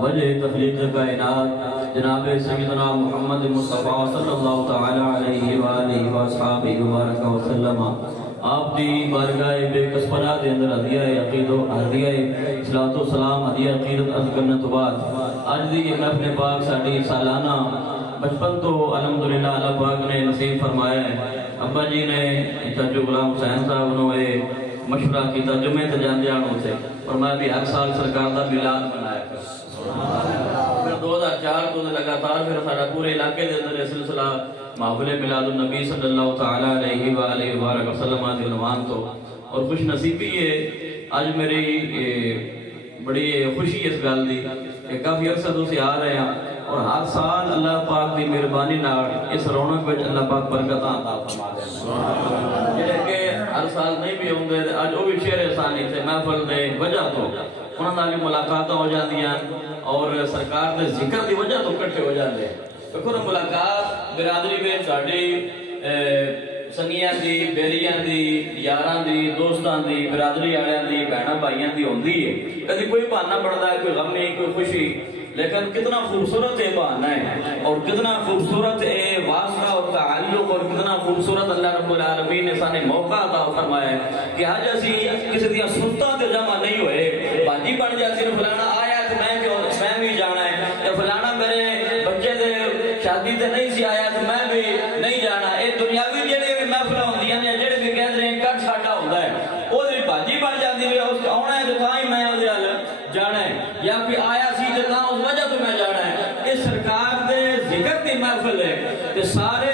وجہ تخلیق کائنات جناب سیدنا محمد مصطفیٰ صلی اللہ تعالی علیہ وآلہ وآصحابہ وبارک وسلم آپ دی بارگاہ بے کسپنہ دے اندر ہدیہ عقید و ہدیہ صلاۃ و سلام ہدیہ عقیدت عرض کرنے تو بعد آج دی محفل پاک ساڈی سالانہ بچپن تو الحمدللہ اللہ پاک نے نصیب فرمایا ہے۔ ابا جی نے چاچو غلام حسین صاحب نے مشورہ کیتا جمعے تے جاندے آنوں سے اور میں بھی ہر سال سرکار دا میلاد منایا پھر 2004 تو لگاتار پھر سارا پورے علاقے دے اندر سلسلہ محفل میلاد النبی صلی اللہ تعالی علیہ وآلہ وبارک وسلم دی عنوان تو اور خوش نصیبی ہے آج میری بڑی خوشی اس گل دی کہ کافی عرصہ تو سے آ رہے ہیں اور ہر سال اللہ پاک دی مہربانی نال اس رونق وچ اللہ پاک برکتاں عطا فرما دے جڑے کہ ہر سال نہیں بھی ہوندے اج او بھی شہر ثانی تے محفل دے وجہ تو انہاں نال ملاقاتاں ہو جاندیاں اور سرکار دے ذکر دی وجہ تو اکٹھے ہو جاندے دیکھو ملاقات برادری میں ساڈی سنگیاں دی بیریاں دی یاراں دی دوستاں دی برادری والےاں دی بہناں بھائیاں دی ہوندی ہے کبھی کوئی بہانہ بندا ہے کوئی غم نہیں کوئی خوشی لیکن کتنا خوبصورت ہے بہانہ ہے اور کتنا خوبصورت ہے واسطہ اور تعلق اور کتنا خوبصورت اللہ رب العالمین نے سانے موقع عطا فرمایا ہے کہ آج اسی کسی دیا سلطان تے جمع نہیں ہوئے باجی بن جاتی ہے فلانا آیا تو میں بھی جانا ہے یا فلانا میرے بچے دے شادی تے نہیں سی آیا تو میں بھی نہیں جانا ہے دنیاوی جڑے بھی محفلہ ہوندیاں نے جڑے بھی کہہ رہے ہیں کٹ ساڈا ہوندا ہے او دی باجی بن جاتی ہے اس آنا ہے تو تھا ہی میں اس دے جانا ہے یا کوئی آیا سی تے تھا اس وجہ تو میں جانا ہے اس سرکار دے ذکر دی محفل ہے کہ سارے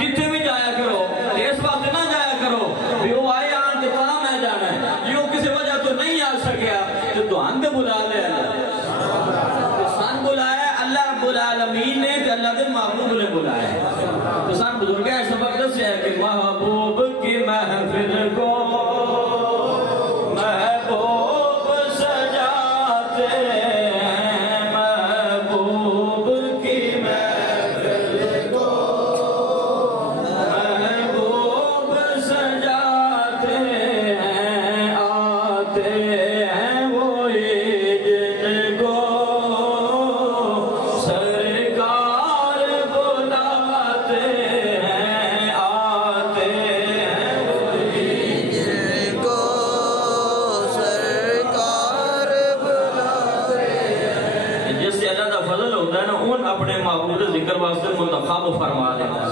جتنے بھی جایا کرو اس وقت نہ جایا کرو بھی وہ آئے آن تے تھا میں جانا ہے یہ کسی وجہ تو نہیں آ سکیا تو ہم تے بلا لے سان بلایا اللہ رب العالمین نے کہ اللہ دے محبوب نے بلایا تو سان بزرگ ہے سبق دس ہے کہ محبوب کی محفل کو محبوب سجاتے ہیں محبوب کی محفل کو محبوب سجاتے ہیں آتے ہیں وہی جن کو سرکار بلاتے ہیں آتے ہیں وہی جن کو سرکار بلاتے ہیں جس سے اللہ دا فضل ہوتا ہے نا ان اپنے محبوب ذکر واسطے منتخب فرما دیتا ہے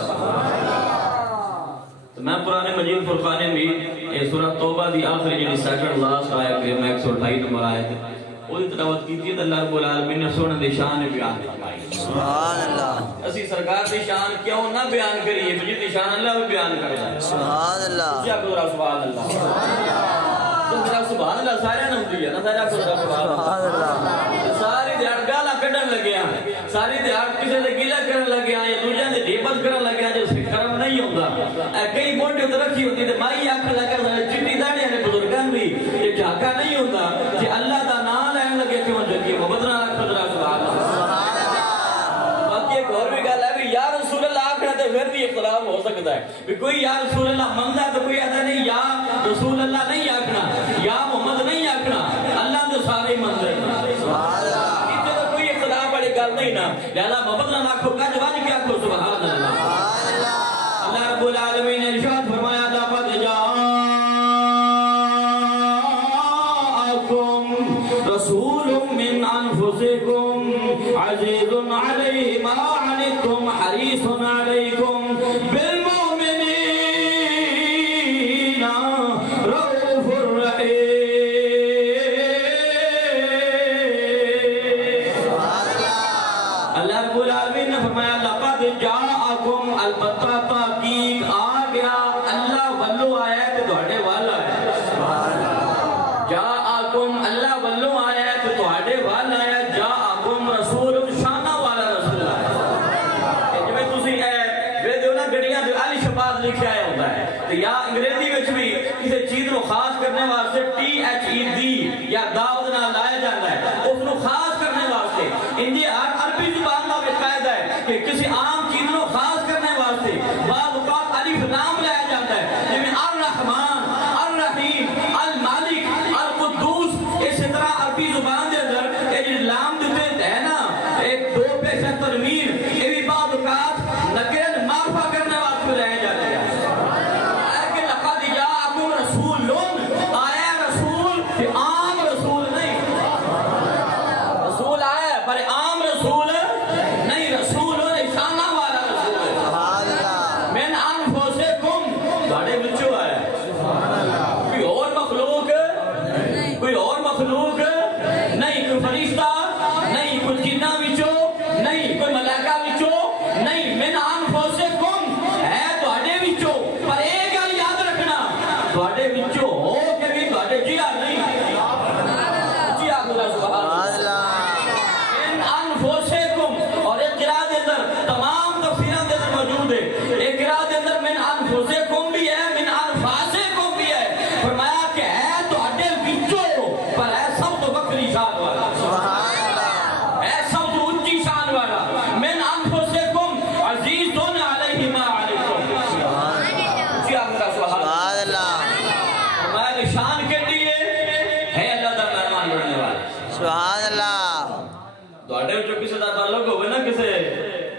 تو میں قرآن مجید فرقان حمید سورہ توبہ دی آخری جنہی سیکنڈ لاسٹ آیا کہ میں 128 نمبر آئے تھے وہ دی تلاوت کی تھی اللہ رب العالمین نے سونے دی شان بیان فرمائی سبحان اللہ اسی سرکار دی شان کیوں نہ بیان کریے مجید دی شان اللہ بھی بیان کرتا ہے سبحان اللہ کیا قدرہ سبحان اللہ سبحان اللہ سارے نم دیا نا سارے قدرہ سبحان اللہ ساری دیار گالا کڑن لگیا ساری دیار کسے دے گیلہ کرن لگیا یا دوجہ دے دیبت کرن لگیا جو سے کرم نہیں ہوگا کئی موٹی اتر رکھی ہوتی ہے مائی آنکھ لگا چٹی داڑی نے بزرگان بھی یہ جھاکا نہیں ہوتا کہ اللہ دا نام لین لگے کیوں جگی محمد نہ رکھ قدرہ سبحان اللہ باقی ایک اور بھی گال ہے بھی یا رسول اللہ آخر ہے پھر بھی اختلاف ہو سکتا ہے بھی کوئی یا رسول اللہ مندہ تو کوئی ایسا نہیں یا رسول اللہ نہیں آکھنا یا محمد نہیں آکھنا اللہ تو سارے مندر اتنے تو کوئی اختلاف بڑی گال نہیں نا لہذا محمد نہ آکھو کا جواب کیا کھو سبحان اللہ اللہ رب العالمین نے ارشاد فرمایا لقد جاءکم رسول من انفسکم عزیز علیہ ما عنتم حریص علیکم بالمؤمنین رؤوف الرحیم اللہ رب العالمین نے فرمایا لقد جاءکم البتہ تحقیق آ گیا اللہ ولو آیا ہے تو دوڑے والا ہے جاءکم اللہ ولو آیا ہے تو دوڑے والا ہے جاءکم رسول شانہ والا رسول ہے جو میں تسی ہے وید اللہ دوڑے جو کسی دا تعلق ہوئے نا کسی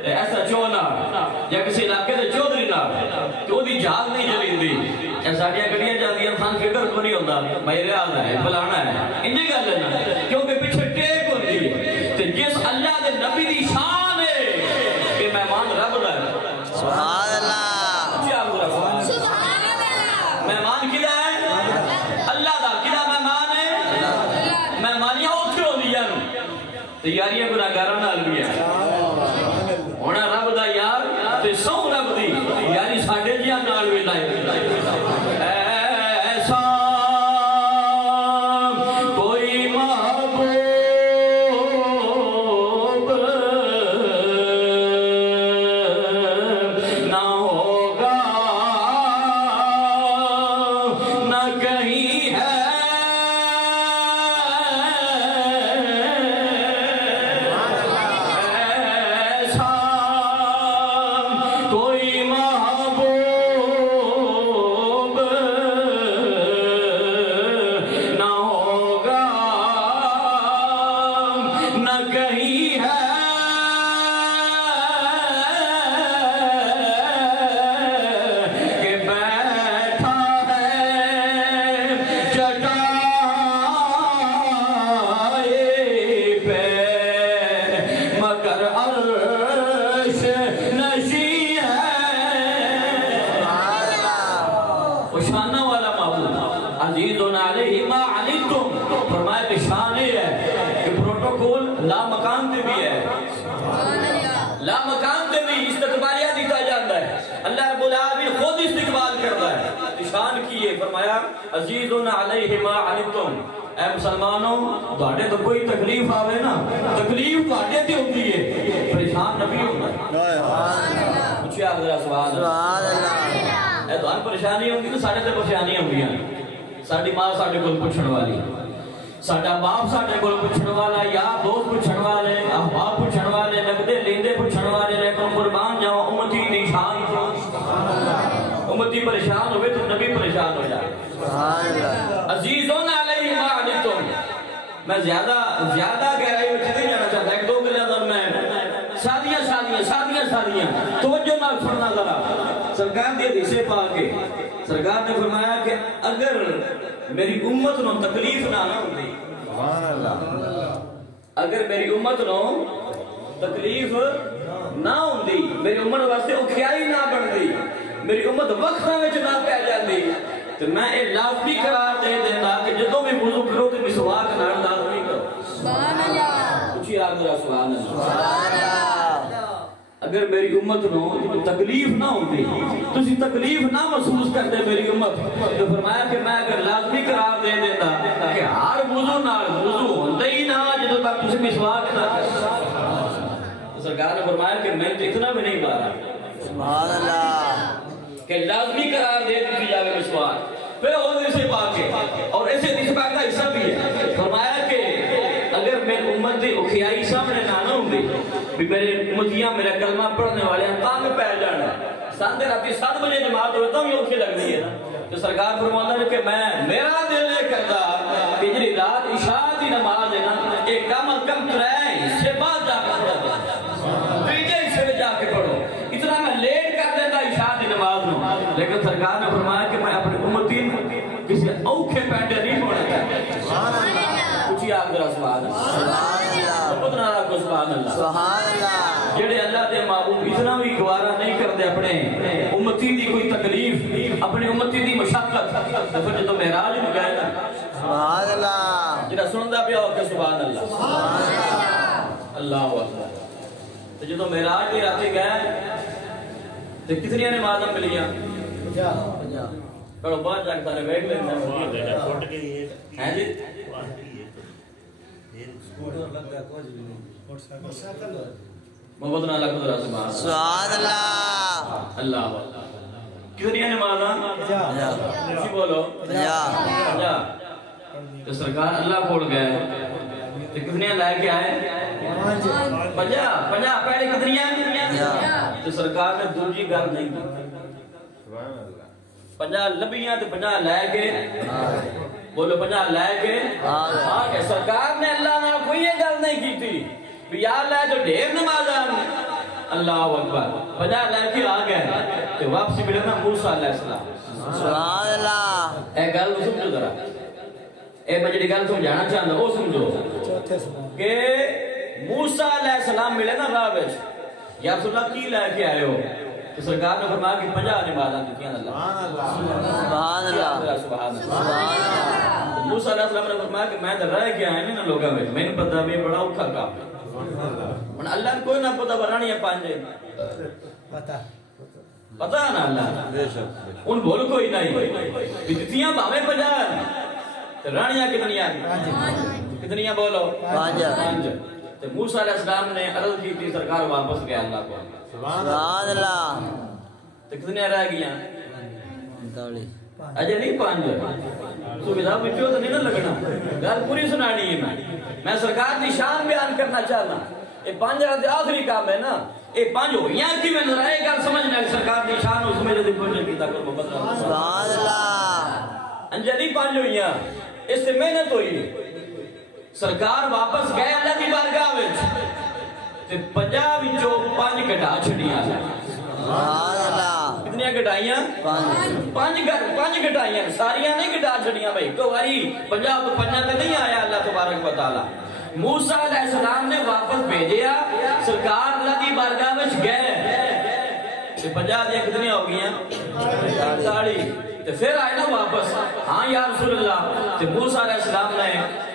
ایسا چونا یا کسی علاقے دے چودری نا تو دی جہاز نہیں جلین دی ایسا کیا گڑیاں جاندی ہیں تھان فکر کو نہیں ہوتا بھائی ریاض ہے فلانا ہے انجی گا لینا کیونکہ پچھے ٹیک ہوتی ہے تو جس اللہ دے نبی دی شان ہے کہ مہمان رب دا ہے سبحان اللہ مہمان کدھا ہے اللہ دا کدھا مہمان ہے مہمانیاں اٹھے ہو دیا تیاریاں گناہگاراں نال بھی ہیں ہونا رب دا یار تے سو رب دی یعنی ساڈے جیاں نال بھی لائے ایسا کوئی محبوب نہ ہوگا نہ کہیں ہے کوئی محبوب نہ ہوگا نہ کہیں ہے کہ بیٹھا ہے چٹائے پہ مگر عرش نشی شانہ والا معبود عزیزن علیہ ما عنتم فرمایا کہ شان ہے کہ پروٹوکول لا مقام تے بھی ہے لا مقام تے بھی استقبالیہ دیتا جاتا ہے اللہ رب العالمین خود استقبال کرتا ہے شان کی ہے فرمایا عزیزن علیہ ما عنتم اے مسلمانوں دوڑے تو کوئی تکلیف آوے نا تکلیف دوڑے تے ہوتی ہے پریشان نبی ہوتا ہے پوچھے آپ ذرا سبحان اللہ اے تو پریشانی ہوں گی تو ساڑھے تے پریشانی ہوں گی ساڑھی ماں ساڑھے کل پوچھن والی ساڑھا باپ ساڑھے کل پوچھن والا یا دوست پوچھن والے احباب پوچھن والے لگدے لیندے پوچھن والے لیکن قربان جاؤ امتی نشان امتی پریشان ہوئے تو نبی پریشان ہو جائے عزیزون علیہ ما عنتم میں زیادہ گہرائی میں نہیں جانا چاہتا ایک دو گلے اندر میں سادیاں توجہ نہ سننا ذرا سرکار نے حدیثیں پا کے سرکار نے فرمایا کہ اگر میری امت نو تکلیف نہ ہوتی اگر میری امت نو تکلیف نہ ہوتی میری امت واسطے اکھیائی نہ بنتی میری امت وقتاں وچ نہ پہ جاندی تو میں یہ لازمی قرار دے دینا کہ جدوں بھی وضو کرو تو مسواک نال لازمی کرو سبحان اللہ پوچھئے آپ ذرا سبحان اللہ اگر میری امت نو تکلیف نہ ہوتی تسی تکلیف نہ محسوس کرتے میری امت تو فرمایا کہ میں اگر لازمی قرار دے دیتا کہ ہر وضو نال وضو ہوندے ہی نہ جدوں تک تسی مسواک نہ کرو سرکار نے فرمایا کہ میں تو اتنا بھی نہیں مارا سبحان اللہ کہ لازمی قرار دے دی جاوے مسواک پھر اور اسے پا کے اور ایسے نسبت کا حصہ بھی ہے فرمایا کہ اگر میری امت دی اکھیائی سامنے نہ ہوندی بھی میرے امتیاں میرا کلمہ پڑھنے والے تانگ پہ جانا ساندے راتی 7 بجے جماعت ہوئے تو بھی اوکھی لگنی ہے تو سرکار فرماتا ہے کہ میں میرا دل نہیں کرتا کہ جنہی رات عشاء دی نماز ہے نا ایک کم از کم 3 حصے بعد جا کے پڑھو تیجے حصے میں جا کے پڑھو اتنا میں لیٹ کر دیتا عشاء دی نماز نو لیکن سرکار نے فرمایا کہ میں اپنے امتی کسی اوکھے پینڈے نہیں پڑھتا پوچھئے آپ ذرا سبحان اللہ خود نہ رکھو سبحان اللہ جڑے اللہ دے محبوب اتنا بھی گوارا نہیں کرتے اپنے امتی دی کوئی تکلیف اپنے امتی دی مشقت تو پھر جدو معراج میں گئے نا سبحان اللہ جڑا سندا پیا ہو کہ سبحان اللہ اللہ اکبر تو جدو معراج دی راتی گئے تو کتنی نمازاں ملیاں 50 پڑھو بعد جا کے سارے بیٹھ لینا ہیں جی محمد نہ لکھ ذرا سبحان اللہ اللہ کتنی نمازاں اسی بولو 50 تو سرکار اللہ کھول گئے تو کتنی لائے کے آئے 50 پہلے کتنی تو سرکار نے دوسری گل نہیں کی 50 لبیاں تو 50 لائے کے بولو 50 لے کے آ کے سرکار نے اللہ نے کوئی یہ گل نہیں کی تھی بھی یا اللہ جو ڈھیر نماز اللہ اکبر 50 لے کے آ گئے تو واپسی ملے نا موسیٰ علیہ السلام سبحان اللہ اے گل سمجھو ذرا اے میں جڑی گل سمجھانا چاہتا وہ سمجھو کہ موسیٰ علیہ السلام ملے نا راہ وچ یا رسول اللہ کی لے کے آئے ہو تو سرکار نے فرمایا کہ 50 نمازاں دتیاں اللہ سبحان اللہ سبحان اللہ موسیٰ علیہ السلام نے فرمایا کہ میں تو رہ کے آئے نا لوگوں میں میں نے پتہ بھی بڑا اوکھا کام ہے اللہ نے کوئی نہ پتہ برانی ہے 5 پتہ ہے نا اللہ ان بول کوئی نہیں دتیاں بھاویں 50 رانیاں کتنیاں بولو 5 تو موسیٰ علیہ السلام نے عرض کی تھی سرکار واپس گیا اللہ کو سبحان اللہ تو کتنے رہ گیا اجے نہیں 5 تو کتاب بچوں تو نہیں نہ لگنا گل پوری سنانی ہے میں سرکار کی شان بیان کرنا چاہتا یہ 5 آخری کام ہے نا یہ 5 ہو یہاں کی میں نظر آئے گل سمجھنا ہے سرکار کی شان اس میں جدی پوچھنے کی طاقت محمد سبحان اللہ انجلی 5 ہوئی ہیں اس سے محنت ہوئی سرکار واپس گئے اللہ کی بارگاہ وچ تے 50 وچوں 5 گھٹا چھڑیاں سبحان اللہ کتنی گھٹائیاں 5 گھٹائیاں ساریاں نہیں گھٹا چھڑیاں بھائی تو واری 50 تو 5 تے نہیں آیا اللہ تبارک و تعالی موسیٰ علیہ السلام نے واپس بھیجیا سرکار اللہ کی بارگاہ وچ گئے تے 50 دیا کتنی ہو گئیاں 40 تے پھر آئے نا واپس ہاں یا رسول اللہ تے موسیٰ علیہ السلام نے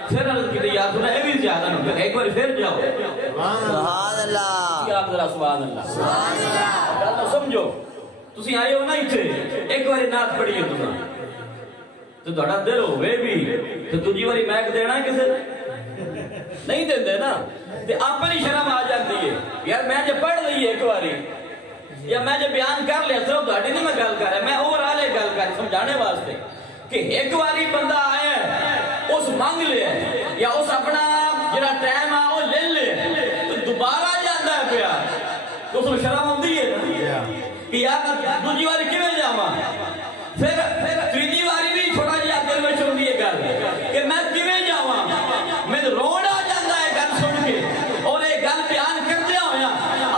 پھر عرض کی یا رسول اللہ یہ بھی زیادہ نہیں ایک بار پھر جاؤ سبحان اللہ کیا ذرا سبحان اللہ سبحان اللہ گل سمجھو تسی آئے ہو نا ایتھے ایک بار نعت پڑھیے تساں تو تہاڈا دل ہوے بھی تے دوجی واری میک دینا کسے نہیں دیندے نا تے اپنی شرم آ جاتی ہے یار میں جے پڑھ لئی ایک باری یا میں جے بیان کر لیا صرف تہاڈی نہیں میں گل کر رہا میں اور آلے گل کر سمجھانے واسطے کہ ایک باری بندہ آیا اس مانگ لے یا اس اپنا جڑا ٹائم آ وہ لے لے تو دوبارہ جاندا ہے پیا تو اس کو شرم آندی ہے کہ یار دوجی باری کیویں جاواں پھر تیجی باری بھی تھوڑا جہا دل وچ ہوندی ہے گل کہ میں کیویں جاواں میں روڑ آ جاندا ہے گل سن کے اور یہ گل بیان کردیا ہویا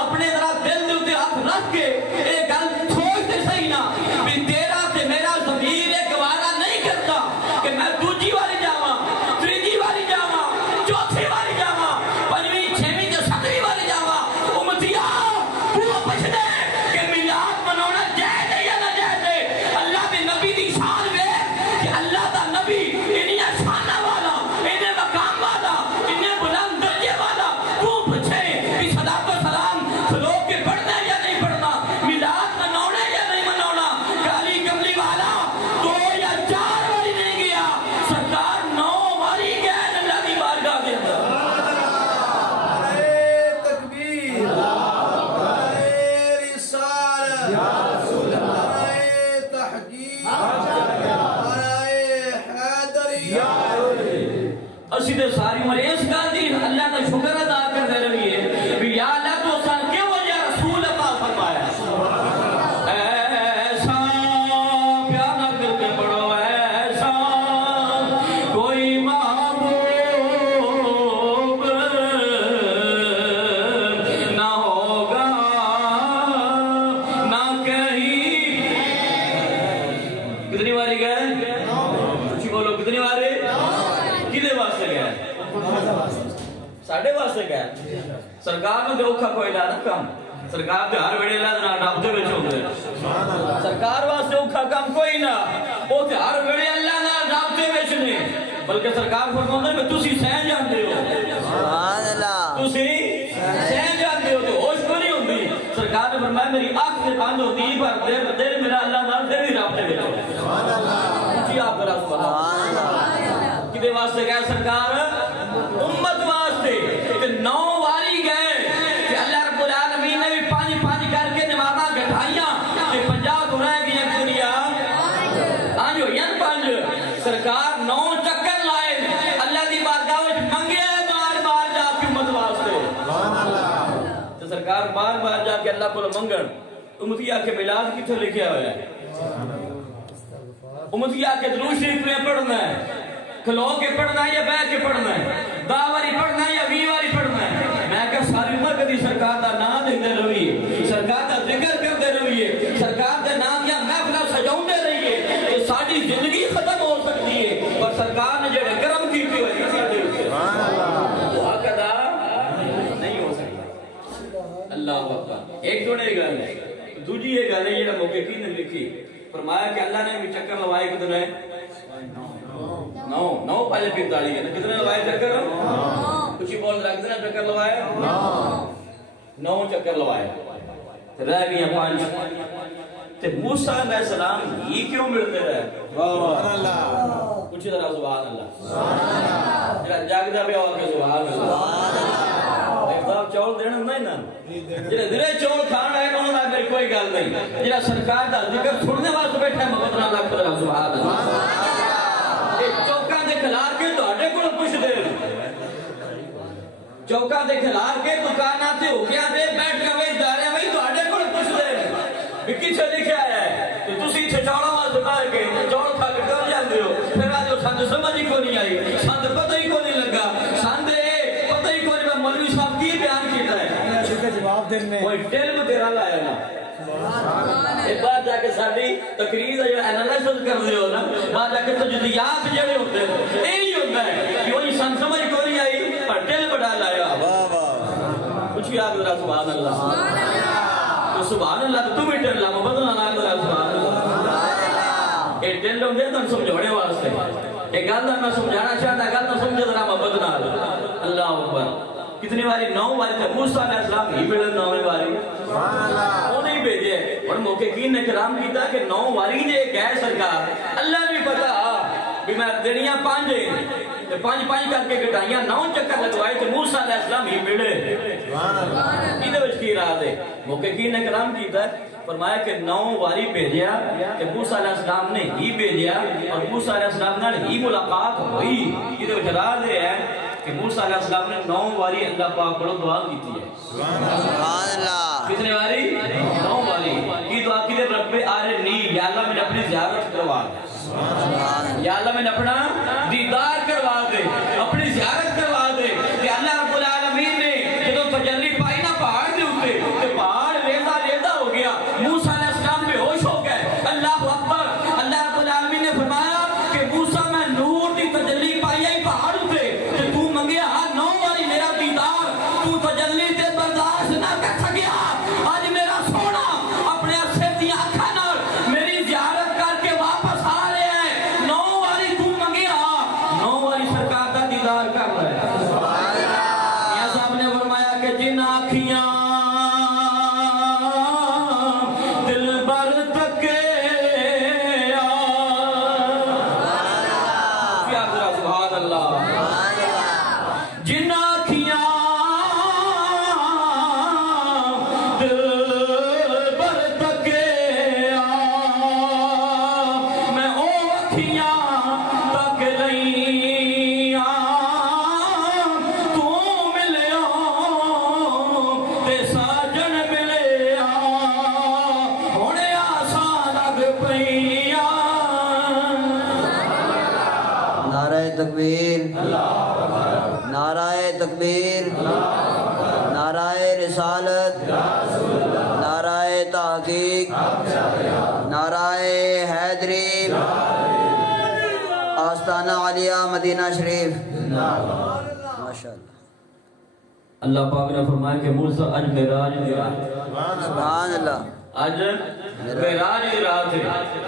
اپنے ذرا دل دے اوتے ہاتھ رکھ کے یہ گل سوچ تے صحیح نا بھی تیرا تے میرا ضمیر ایک وارا نہیں کرتا کہ میں دوجی باری جاواں تیجی باری جاواں چوتھی باری جاواں پنجویں چھویں تے ستویں باری جاواں امتیا تو پچھ دے کہ میلاد مناونا جائز ہے یا نہ جائز ہے اللہ دے نبی دی شان وے کہ اللہ دا نبی انہاں شاناں والا انہاں مقام والا انہاں بلند درجے والا تو پوچھے کہ صلاۃ و سلام کھلو کے پڑھنا ہے یا نہیں پڑھنا میلاد مناونا ہے یا نہیں مناونا کالی کملی والا 2 یا 4 باری نہیں گیا سرکار 9 باری گئے اللہ دی بارگاہ دے اندر تکبیر رسالت یا رسول اللہ تحقیق حیدری اسی دے ساری عمر اس گل دی اللہ کا شکر ادا کرتے رہیے بھی یا اللہ تو سان کیوں یا رسول عطا فرمایا ایسا پیار نہ کر کے پڑھو ایسا کوئی محبوب نہ ہوگا نہ کہیں کتنی باری گئے کچھ بولو کتنی باری کدے واسطے گیا ساڑھے واسطے گیا سرکار نے اوکھا کوئی نہ کم سرکار تے ہر ویلے اللہ نال رابطے وچ ہوندے سرکار واسطے اوکھا کم کوئی نہ او تے ہر ویلے اللہ نال رابطے وچ نے بلکہ سرکار فرماਉਂدا ہے کہ تسی سہ جاندے ہو سبحان اللہ تسی سہ جاندے ہو تے ہوش کو نہیں ہوندی سرکار نے فرمایا میری آنکھ سے بند ہوندی پر دل میرا اللہ نال پھر بھی رابطے وچ سبحان اللہ جی آپ ذرا سبحان اللہ کدے واسطے گئے سرکار امت واسطے کہ 9 واری گئے کہ اللہ رب العالمین نے بھی 5 کر کے نمازاں گھٹائیاں کہ 50 تو رہ گئی دنیا ہاں جو ین 5 سرکار 9 چکر لائے اللہ دی بارگاہ وچ منگے بار جا کے امت واسطے سبحان اللہ تو سرکار بار جا کے اللہ کو منگن امتیا کے میلاد کتھے لکھیا ہوا ہے امتیا کے درود شریف میں پڑھنا ہے کھلو کے پڑھنا ہے یا بیٹھ کے پڑھنا ہے، 10 واری پڑھنا ہے یا 20 واری پڑھنا ہے؟ میں کہا ساری عمر کدی سرکار دا نام لیندے رہیے، سرکار دا ذکر کرتے رہیے، سرکار دے نام یا محفل سجاؤندے رہیے، تو ساری زندگی ختم ہو سکتی ہے، پر سرکار نے جڑے کرم کیتے ہوئے ساڈے اوپر وہ ادا نہیں ہو سکتا۔ اللہ اکبر۔ ایک جوڑے گل ہے، دوجی یہ گل ہے جڑا محققین نے لکھی، فرمایا کہ اللہ نے بھی چکر لوائے کتنے 9 پہلے 45 ہے، کتنے لوائے چکر؟ کچھ بول رہا کتنے چکر لوائے؟ 9 چکر لوائے، رہ گیا 5۔ تے موسیٰ علیہ السلام یہ کیوں ملتے رہے؟ سبحان اللہ، کچھ ذرا سبحان اللہ، جڑا جاگدا پیا ہو کے سبحان اللہ، ایک صاحب چول دینا نہیں نا، جڑے دلے چول کھان رہے انہوں نے میری کوئی گل نہیں، جڑا سرکار دا ذکر سننے واسطے بیٹھا ہے محمد اللہ ذرا سبحان اللہ۔ چوکاں دے کھلار کے تہاڈے کول پوچھ دے، چوکاں دے کھلار کے دکاناں تے ہو گیا دے بیٹھ کے وہی دارے وہی تہاڈے کول پوچھ دے کہ کتھے لکھیا ہے، تو تسی چھچاڑا واسطے بیٹھ کے چوڑ کھا کے ڈر جاندے ہو، پھر آ جو سند سمجھ ہی کوئی نہیں آئی، سند پتہ ہی کوئی نہیں لگا، سند پتہ ہی کوئی نہیں مولوی صاحب کی بیان کیتا ہے، جواب دینے کوئی ٹیلم تیرا لایا نا۔ ایک بات جا کے ساڑی تقریر جو انالائسس کر دے ہو نا، بات جا کے تجزیات جڑے ہوتے ہیں یہی ہوتا ہے کہ وہی سن سمجھ کو نہیں آئی پر دل بڑا لایا۔ کچھ بھی آگ ذرا سبحان اللہ، تو سبحان اللہ تو بھی دل لاما بدلنا آگ ذرا سبحان اللہ۔ ایک دل لوگ دے تو سمجھوڑے واسطے ایک گل میں سمجھانا چاہتا گل تو سمجھے ذرا بدلنا اللہ اکبر۔ کتنی باری 9 باری تھے موسیٰ علیہ السلام ہی ملے 9 باری وہ نہیں بھیجے، اور محققین نے کرام کیتا کہ 9 باری جے گئے سرکار اللہ نے پتا بھی میں دنیا 5 ہیں 5 کر کے گٹائیاں 9 چکر لگوائے تو موسیٰ علیہ السلام ہی ملے۔ یہ وچ کی رہا دے محققین نے کرام کیتا فرمایا کہ 9 باری بھیجیا کہ موسیٰ علیہ السلام نے ہی بھیجیا اور موسیٰ علیہ السلام نے ہی ملاقات ہوئی۔ یہ وچ رہا دے ہے کہ موسیٰ علیہ السلام نے 9 باری اللہ پاک کو دعا کی ہے۔ سبحان اللہ۔ کتنے باری؟ 9 باری۔ یہ دعا کی دے رب آرنی، یا اللہ میں اپنی زیارت کروا دے، یا اللہ میں اپنا دیدار کروا دے، اپنی زیارت کروا دے کہ اللہ رب العالمین نے جب تجلی پائی نا پہاڑ دے اوپر کہ پہاڑ ریزہ ریزہ ہو گیا، موسیٰ علیہ السلام بے ہوش ہو گئے۔ اللہ اکبر۔ اللہ رب العالمین نے فرمایا کہ موسیٰ میں نور دی تجلی پائی ہے پہاڑ اوپر کہ تو منگیا 9 باری میرا دیدار، تو تجلی تے برداشت نہ کر سکیا، آج میرا سونا اپنے عرصے دیا اکھا نال میری زیارت کر کے واپس آ رہے ہیں۔ 9 باری تو منگیا، 9 باری سرکار کا دیدار کر رہے ہیں۔ میاں صاحب نے فرمایا کہ جن آنکھیاں دل بر تکے سبحان اللہ، جن آنکھیاں دل بر تکے میں او اکھیاں تک لئیاں تو ملیا تے ساجن ملیا ہونے آسان لگ پئیاں۔ نعرہ تکبیر، نعرہ تکبیر، نعرہ رسالت، نعرہ تحقیق، نعرہ حیدری، آستانہ علیہ مدینہ شریف۔ ماشاءاللہ۔ اللہ پاک نے فرمایا کہ موسیٰ اج معراج دی رات، سبحان اللہ، اج معراج دی رات ہے،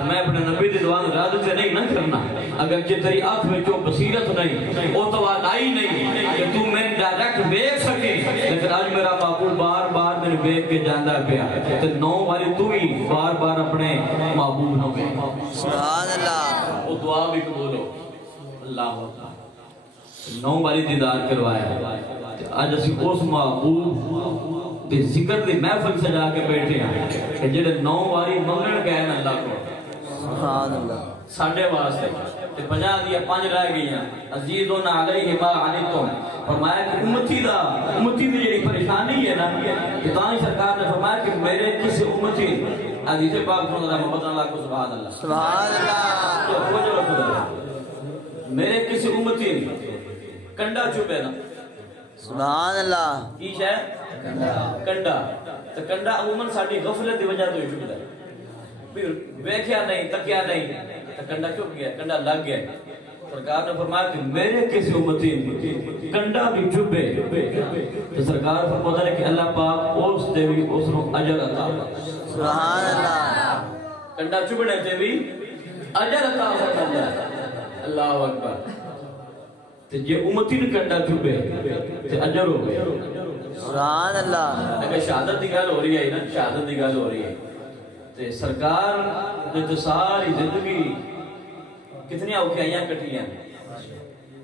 میں اپنے نبی دی دعا رات سے نہیں نہ کرنا، اگر کہ تیری آنکھ میں جو بصیرت نہیں وہ توانائی نہیں کہ تو میں ڈائریکٹ دیکھ سکے، لیکن آج میرا معبود بار بار میرے دیکھ کے جاندہ پیا تو 9 باری تو ہی بار بار اپنے معبود ہو گئے۔ سبحان اللہ۔ وہ دعا بھی قبول ہو اللہ اکبر۔ 9 باری دیدار کروایا، آج اسی اس معبود تے ذکر دی محفل سجا کے بیٹھے ہیں کہ جڑے 9 باری منگن گئے ہیں اللہ کو سبحان اللہ، ساڑھے واسطے تے 50 دیا 5 رہ گئی ہیں۔ عزیزون علیہ ما عنتم، فرمایا کہ امتی دی جڑی پریشانی ہے نا کہ تاں سرکار نے فرمایا کہ میرے کسی امتی حدیث پاک سن اللہ محمد اللہ کو سبحان اللہ سبحان اللہ۔ میرے کسی امتی کنڈا چوبے نا سبحان اللہ کیش ہے کنڈا تو کنڈا عموماً ساڑھی غفلت دی وجہ تو ہی چوبے پھر ویکھیا نہیں تکیا نہیں تو کنڈا چوب گیا کنڈا لگ گیا سرکار نے فرمایا کہ میرے کسی امتی کنڈا بھی چوبے تو سرکار فرماتا ہے کہ اللہ پاک اس دے بھی اس نو اجر عطا سبحان اللہ کنڈا چوبنے تے بھی اجر عطا فرماتا ہے اللہ اکبر تے جے امتی نے کنڈا چوبے تے اجر ہو گئے سبحان اللہ اگر شہادت دی گل ہو رہی ہے نا شہادت دی گل ہو رہی ہے تے سرکار نے تو ساری زندگی کتنی اوکھیاں کٹیاں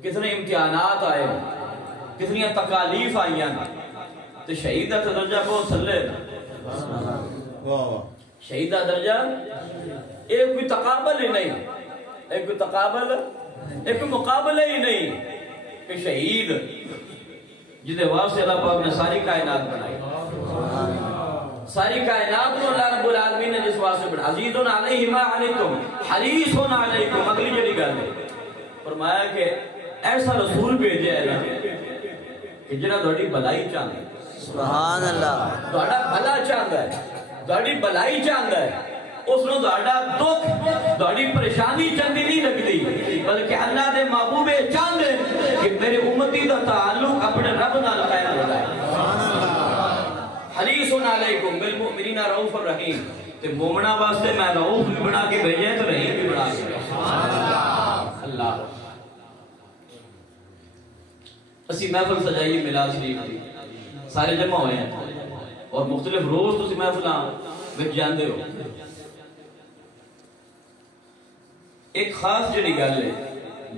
کتنے امتحانات آئے کتنی تکالیف آئیاں تے شہیدہ تے درجہ بہت سلے شہیدہ درجہ ایک کوئی تقابل ہی نہیں ایک کوئی تقابل ایک کوئی مقابلہ ہی نہیں کہ شہید جدے واسطے اللہ پاک نے ساری کائنات بنائی ساری کائنات کو اللہ رب العالمین نے جس واسطے بنا عزیزن علیہ ما عنتم حریصن علیکم اگلی جڑی گل ہے فرمایا کہ ایسا رسول بھیجا ہے نا کہ جنہاں تہاڈی بھلائی چاہندا ہے سبحان اللہ تہاڈا بھلا چاہندا ہے تہاڈی بھلائی چاہندا ہے اس نو تہاڈا دکھ تہاڈی پریشانی چنگی نہیں لگدی بلکہ اللہ دے محبوب چاہندے کہ میرے امتی دا تعلق اپنے رب نال قائم ہو جائے حریص علیکم بالمؤمنین رؤوف الرحیم تے مومناں واسطے میں رؤوف بھی بنا کے بھیجے تو رحیم بھی بنا کے بھیجے اللہ اسی محفل سجائی میلاد شریف دی سارے جمع ہوئے ہیں اور مختلف روز تسی محفلاں وچ جاندے ہو ایک خاص جڑی گل ہے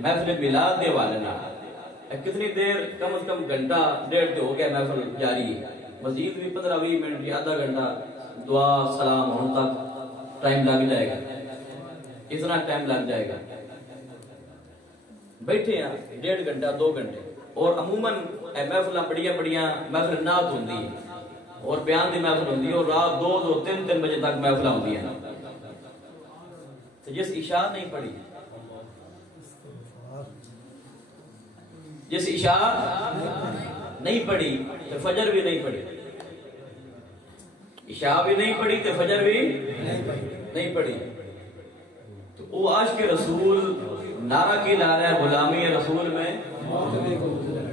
محفل میلاد دے حوالے نال کتنی دیر کم از کم گھنٹہ ڈیڑھ تے ہو گیا محفل جاری ہے مزید بھی 15-20 منٹ یا آدھا گھنٹہ دعا سلام ہون تک ٹائم لگ جائے گا اتنا ٹائم لگ جائے گا بیٹھے ہیں ڈیڑھ گھنٹہ 2 گھنٹے اور عموماً محفلیں بڑیاں محفل نعت ہوندی ہے اور بیان دی محفل ہوندی ہے اور رات 2-3 بجے تک محفلیں ہوندی ہیں تو جس عشاء نہیں پڑھی جس عشاء نہیں پڑھی تو فجر بھی نہیں پڑھی عشاء بھی نہیں پڑھی تو فجر بھی نہیں پڑھی تو وہ عاشق رسول نعرہ کی لا رہا ہے غلامی رسول میں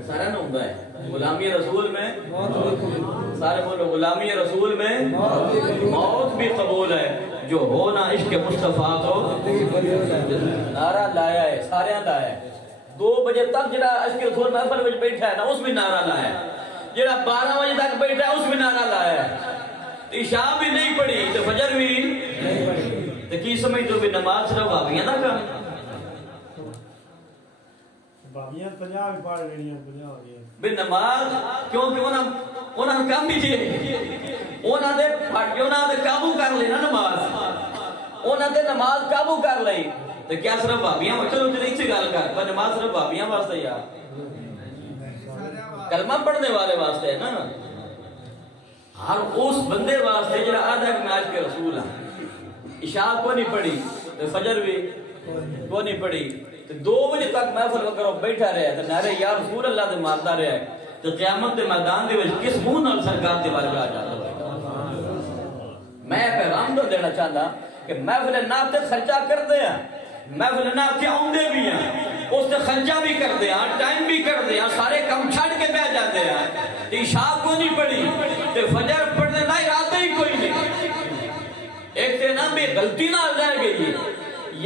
سارا نہ ہوتا ہے غلامی رسول میں سارے بولو غلامی رسول میں موت بھی قبول ہے جو ہونا عشق مصطفیٰ تو نعرہ لایا ہے سارے لایا ہے 2 بجے تک جڑا عشق رسول محفل میں بیٹھا ہے نا اس بھی نعرہ لایا ہے جڑا 12 بجے تک بیٹھا ہے اس بھی نعرہ لایا ہے عشاء بھی نہیں پڑھی تو فجر بھی نہیں پڑھی تو کی سمجھ تو بھی نماز صرف بھابیاں نہ کر بھابیاں 50 بھی پڑھ رہی ہیں 50 ہو گئی بے نماز کیونکہ انہاں کام بھی جے انہاں دے قابو کر لینا نماز انہاں دے نماز قابو کر لئی تو کیا صرف بھابیاں چلو نہیں سے گل کر پر نماز صرف بھابیاں واسطے یار کلمہ پڑھنے والے واسطے ہے نا ہر اس بندے واسطے جڑا آدھا کہ میں عاشق رسول ہاں عشاء کو نہیں پڑھی تو فجر بھی کو نہیں پڑھی تو 2 بجے تک محفل اگر بیٹھا رہا ہے تو نعرے یا رسول اللہ دے مارتا رہا ہے تو قیامت دے میدان دے وچ کس منہ نال سرکار دے بارگاہ جاتا ہے میں پیغام تو دینا چاہتا کہ محفل نعت تے خرچہ کرتے ہیں محفل نعت تے اوندے بھی ہیں اس تے خرچہ بھی کرتے ہیں ٹائم بھی کرتے ہیں سارے کام چھڑ کے بیٹھ جاتے ہیں عشاء کو نہیں پڑھی تے فجر پڑھنے کا ارادہ ہی کوئی نہیں ایک تے نا بھی غلطی نہ رہ گئی ہے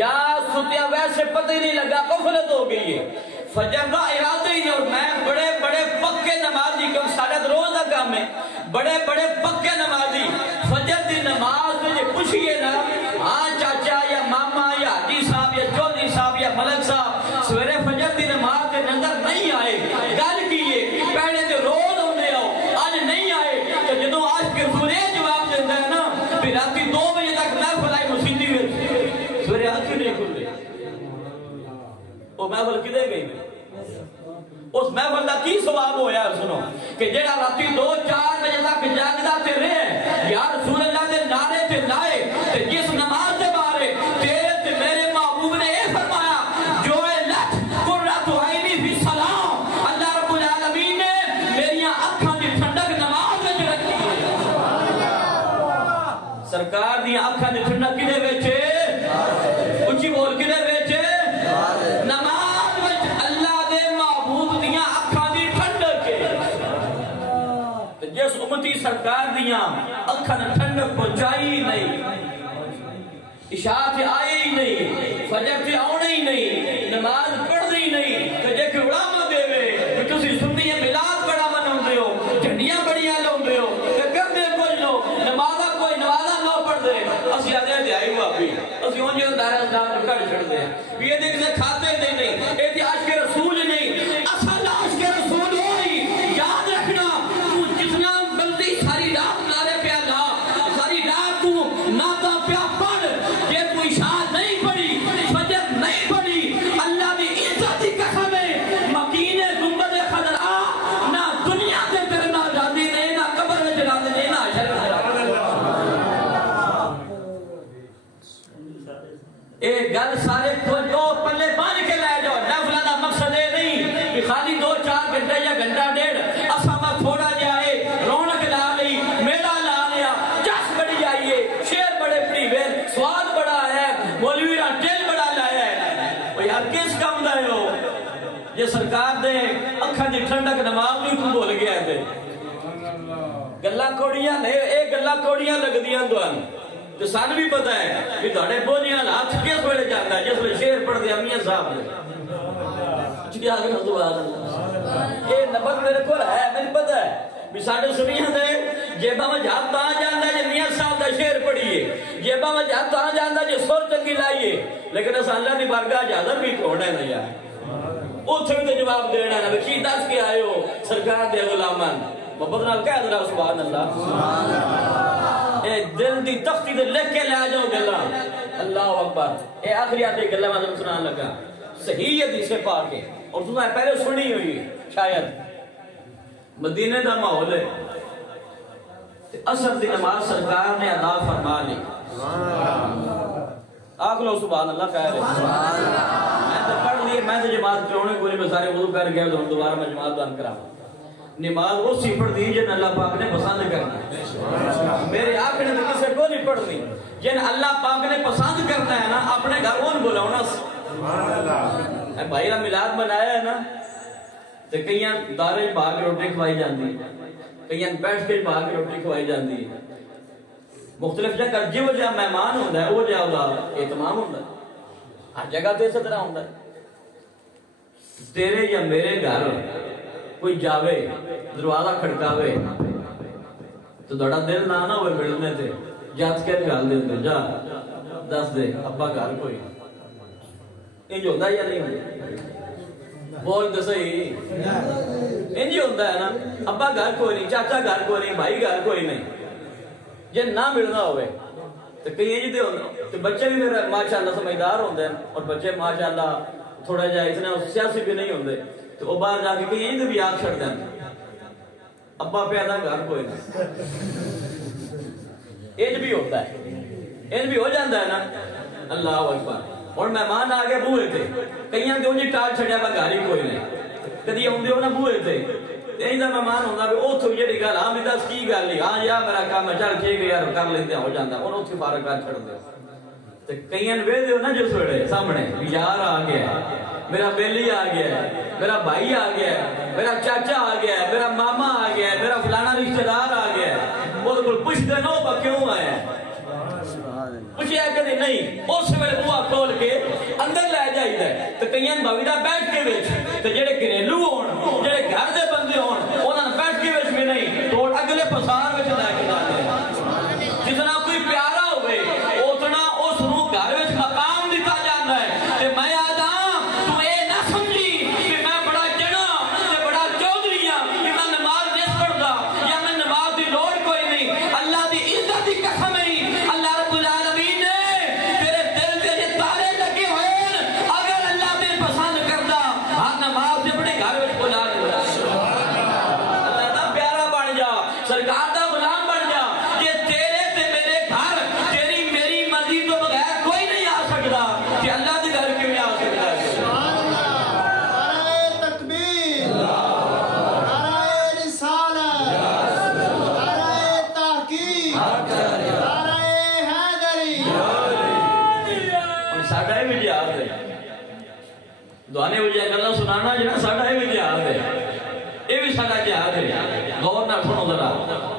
یا ستیا ویسے پتہ ہی نہیں لگا غفلت ہو گئی ہے فجر کا ارادہ ہی نہیں اور میں بڑے بڑے پکے نمازی کیونکہ ساڑھے روز کا کام ہے بڑے بڑے پکے نمازی فجر دی نماز مجھے پوچھئے نا ہاں چاچا یا ماما یا حاجی صاحب یا چودھری صاحب یا ملک صاحب سویرے فجر دی نماز کے نظر نہیں آئے گل کیے پہلے تو روز ہونے آؤ آج نہیں آئے تو جدو آج کے سورے جواب دیتا ہے نا پھر راتی 2 بجے تک میں فلائی مسیدی ہوئی سویرے آنکھ نہیں کھل رہی وہ محفل کدے گئی میں اس محفل کا کی ثواب ہویا ہے سنو کہ جڑا راتی 2-4 بجے تک جاگدا تے رہے یا رسول اللہ دے نعرے تے لائے تے جس نماز دے بارے تے میرے محبوب نے اے فرمایا جو اے لکھ کو سرکار دی اکھاں دی ٹھنڈک کدے وچ اچھی بول کدے وچ نماز وچ اللہ دے معبود دیاں اکھاں دی ٹھنڈک تے جس امتی سرکار دیاں اکھاں دی ٹھنڈک پہنچائی نہیں عشاء تے آئے ہی نہیں فجر تے آنے ہی نہیں نماز پڑھنی ہی نہیں کہ جے کہ اڑاما دے وے کہ تسی سنی میلاد بڑا مناؤندے ہو جھنڈیاں بڑیاں لاؤندے ہو کہ کردے کوئی نو نمازاں کوئی نمازاں نہ پڑھدے اسی آدھے تے آئی واپی اسی اونجے دارا اسلام کڑ چھڑدے بھی یہ دیکھ سے کھاتے دے نہیں اے تے عاشق رسول نہیں اصل عاشق رسول ہوئی یاد رکھنا تو جتنا بلدی ساری رات نعرے پہ لا ساری رات تو نعتاں پہ پڑھ یہ کوئی شاد نہیں پڑی فجر نہیں پڑی اللہ دی عزت کی قسم ہے مکین گنبد خضر آ نہ دنیا تے تیرے نال راضی نہیں نہ قبر وچ راضی نہیں نہ حشر وچ راضی اے گل سارے تو پلے بن کے لے جاؤ نفل دا مقصد یہ نہیں کہ خالی 2-4 گھنٹے یا گھنٹہ ڈیڑھ اساں میں تھوڑا جائے رونق لا لئی میلہ لا لیا جس بڑی آئیے شیر بڑے پڑی وین سواد بڑا ہے مولوی را ٹیل بڑا لایا ہے وہ یار کس کام دا ہو یہ سرکار دے اکھاں دی ٹھنڈک نماز نہیں تو بول گیا ہے گلا کوڑیاں نہیں اے گلا کوڑیاں لگ دیاں دوان تو سان بھی پتہ ہے کہ تھوڑے بونیاں ہاتھ کس ویلے جاتا ہے جس ویلے شیر پڑھ دیا میاں صاحب نے چکی آگے نہ سبحان اللہ یہ نبت میرے کو ہے مجھے پتہ ہے بھی ساڑھے سنیاں دے جیبا میں جہاں تاں جاندہ جے میاں صاحب دا شیر پڑھئیے جیبا میں جہاں تاں جاندہ جے سور چنگی لائیے لیکن اس اللہ دی بارگاہ جہاں بھی کھوڑا ہے نا یار اوتھے بھی تو جواب دینا ہے بچی دس کے آئے ہو سرکار دے غلامان محبت نال کہہ دے سبحان اللہ اے دل دی تختی دے لکھ کے لے جاؤ گلا اللہ اکبر اے آخری آتے گلا میں سنان لگا صحیح حدیث پاک ہے اور تمہیں پہلے سنی ہوئی شاید مدینے دا ماحول ہے اثر دی نماز سرکار نے ادا فرما لی آگ لو سبحان اللہ خیر ہے میں تو پڑھ لیے میں تو جماعت چونے کوئی میں سارے وضو کر گیا تو دوبارہ میں جماعت دان کرا نماز وہ سی پڑھ دی جن اللہ پاک نے پسند کرنا میرے آنکھ نے کسے کو نہیں پڑھنی جن اللہ پاک نے پسند کرنا ہے نا اپنے گھر اون بلاؤنا بھائی را میلاد منایا ہے نا تو کئیاں دارے بھاگ روٹی کھوائی جاندی کئیاں بیٹھ کے بھاگ روٹی کھوائی جاندی مختلف جگہ جو جہاں مہمان ہوندہ ہے وہ جہاں دا اہتمام ہوندہ ہے ہر جگہ تے سے طرح ہوندہ ہے تیرے یا میرے گھر کوئی جاوے دروازہ کھڑکاوے تو دوڑا دل نہ ہوئے ملنے تھے جات کے گال دے جا دس دے ابا گھر کوئی انج ہوندہ یا نہیں ہوندہ بول دے صحیح انج ہوندہ ہے نا ابا گھر کوئی نہیں چاچا گھر کوئی نہیں بھائی گھر کوئی نہیں جن نہ ملنا ہوئے تو کئی انج دے ہوندہ تو بچے بھی میرے ماشاءاللہ سمجھدار ہوندے ہیں اور بچے ماشاءاللہ تھوڑا جائے اتنا سیاسی بھی نہیں ہوندے تو وہ باہر جا کے کہیں انج بھی آگ چھڑ دیں ابا پیدا گھر کوئی نہیں انج بھی ہوتا ہے انج بھی ہو جاندہ ہے نا اللہ اکبر اور مہمان آگے بوئے تھے کہیں ہم انجی ٹال چھڑیا با گھاری کوئی نہیں کدی ہم دیو نا بوئے تھے انج دا مہمان ہوندہ بھی او تھو یہ گل ہاں میرا کی گل نہیں ہاں یا میرا کام ہے چل ٹھیک ہے یار کر لیتے ہیں ہو جاندہ اور اتھی فارغ کر چھڑ دے تو کہیں وے دیو نا جس ویڑے سامنے یار آ گیا ہے میرا بیلی آ گیا ہے میرا بھائی آ گیا ہے میرا چاچا آ گیا ہے میرا ماما آ گیا ہے میرا فلانا رشتہ دار آ گیا ہے وہ تو پوچھ دے نو با کیوں آیا ہے پوچھے ہے کہ نہیں اس ویلے بوا کھول کے اندر لے جائی دے تو کئیاں بھاویدہ بیٹھ کے وچ تو جڑے گھریلو ہون جڑے گھر دے بندے ہون انہاں بیٹھ کے وچ بھی نہیں تو اگلے پسار وچ لے کے جاندے جتنا کوئی پیارا ہوئے اتنا اس نو گھر وچ مقام دتا جاندا ہے تے میں آدا تو اے نہ سمجھی کہ میں بڑا جنا تے بڑا چودھری ہاں کہ میں نماز نہیں پڑھدا یا میں نماز دی لوڑ کوئی نہیں اللہ دی عزت دی قسم ہے اللہ رب العالمین نے تیرے دل تے یہ تارے لگے ہوئے اگر اللہ نے پسند کردا ہر نماز دے بڑے گھر وچ بلا دیندا اللہ دا پیارا بن جا سرکار دا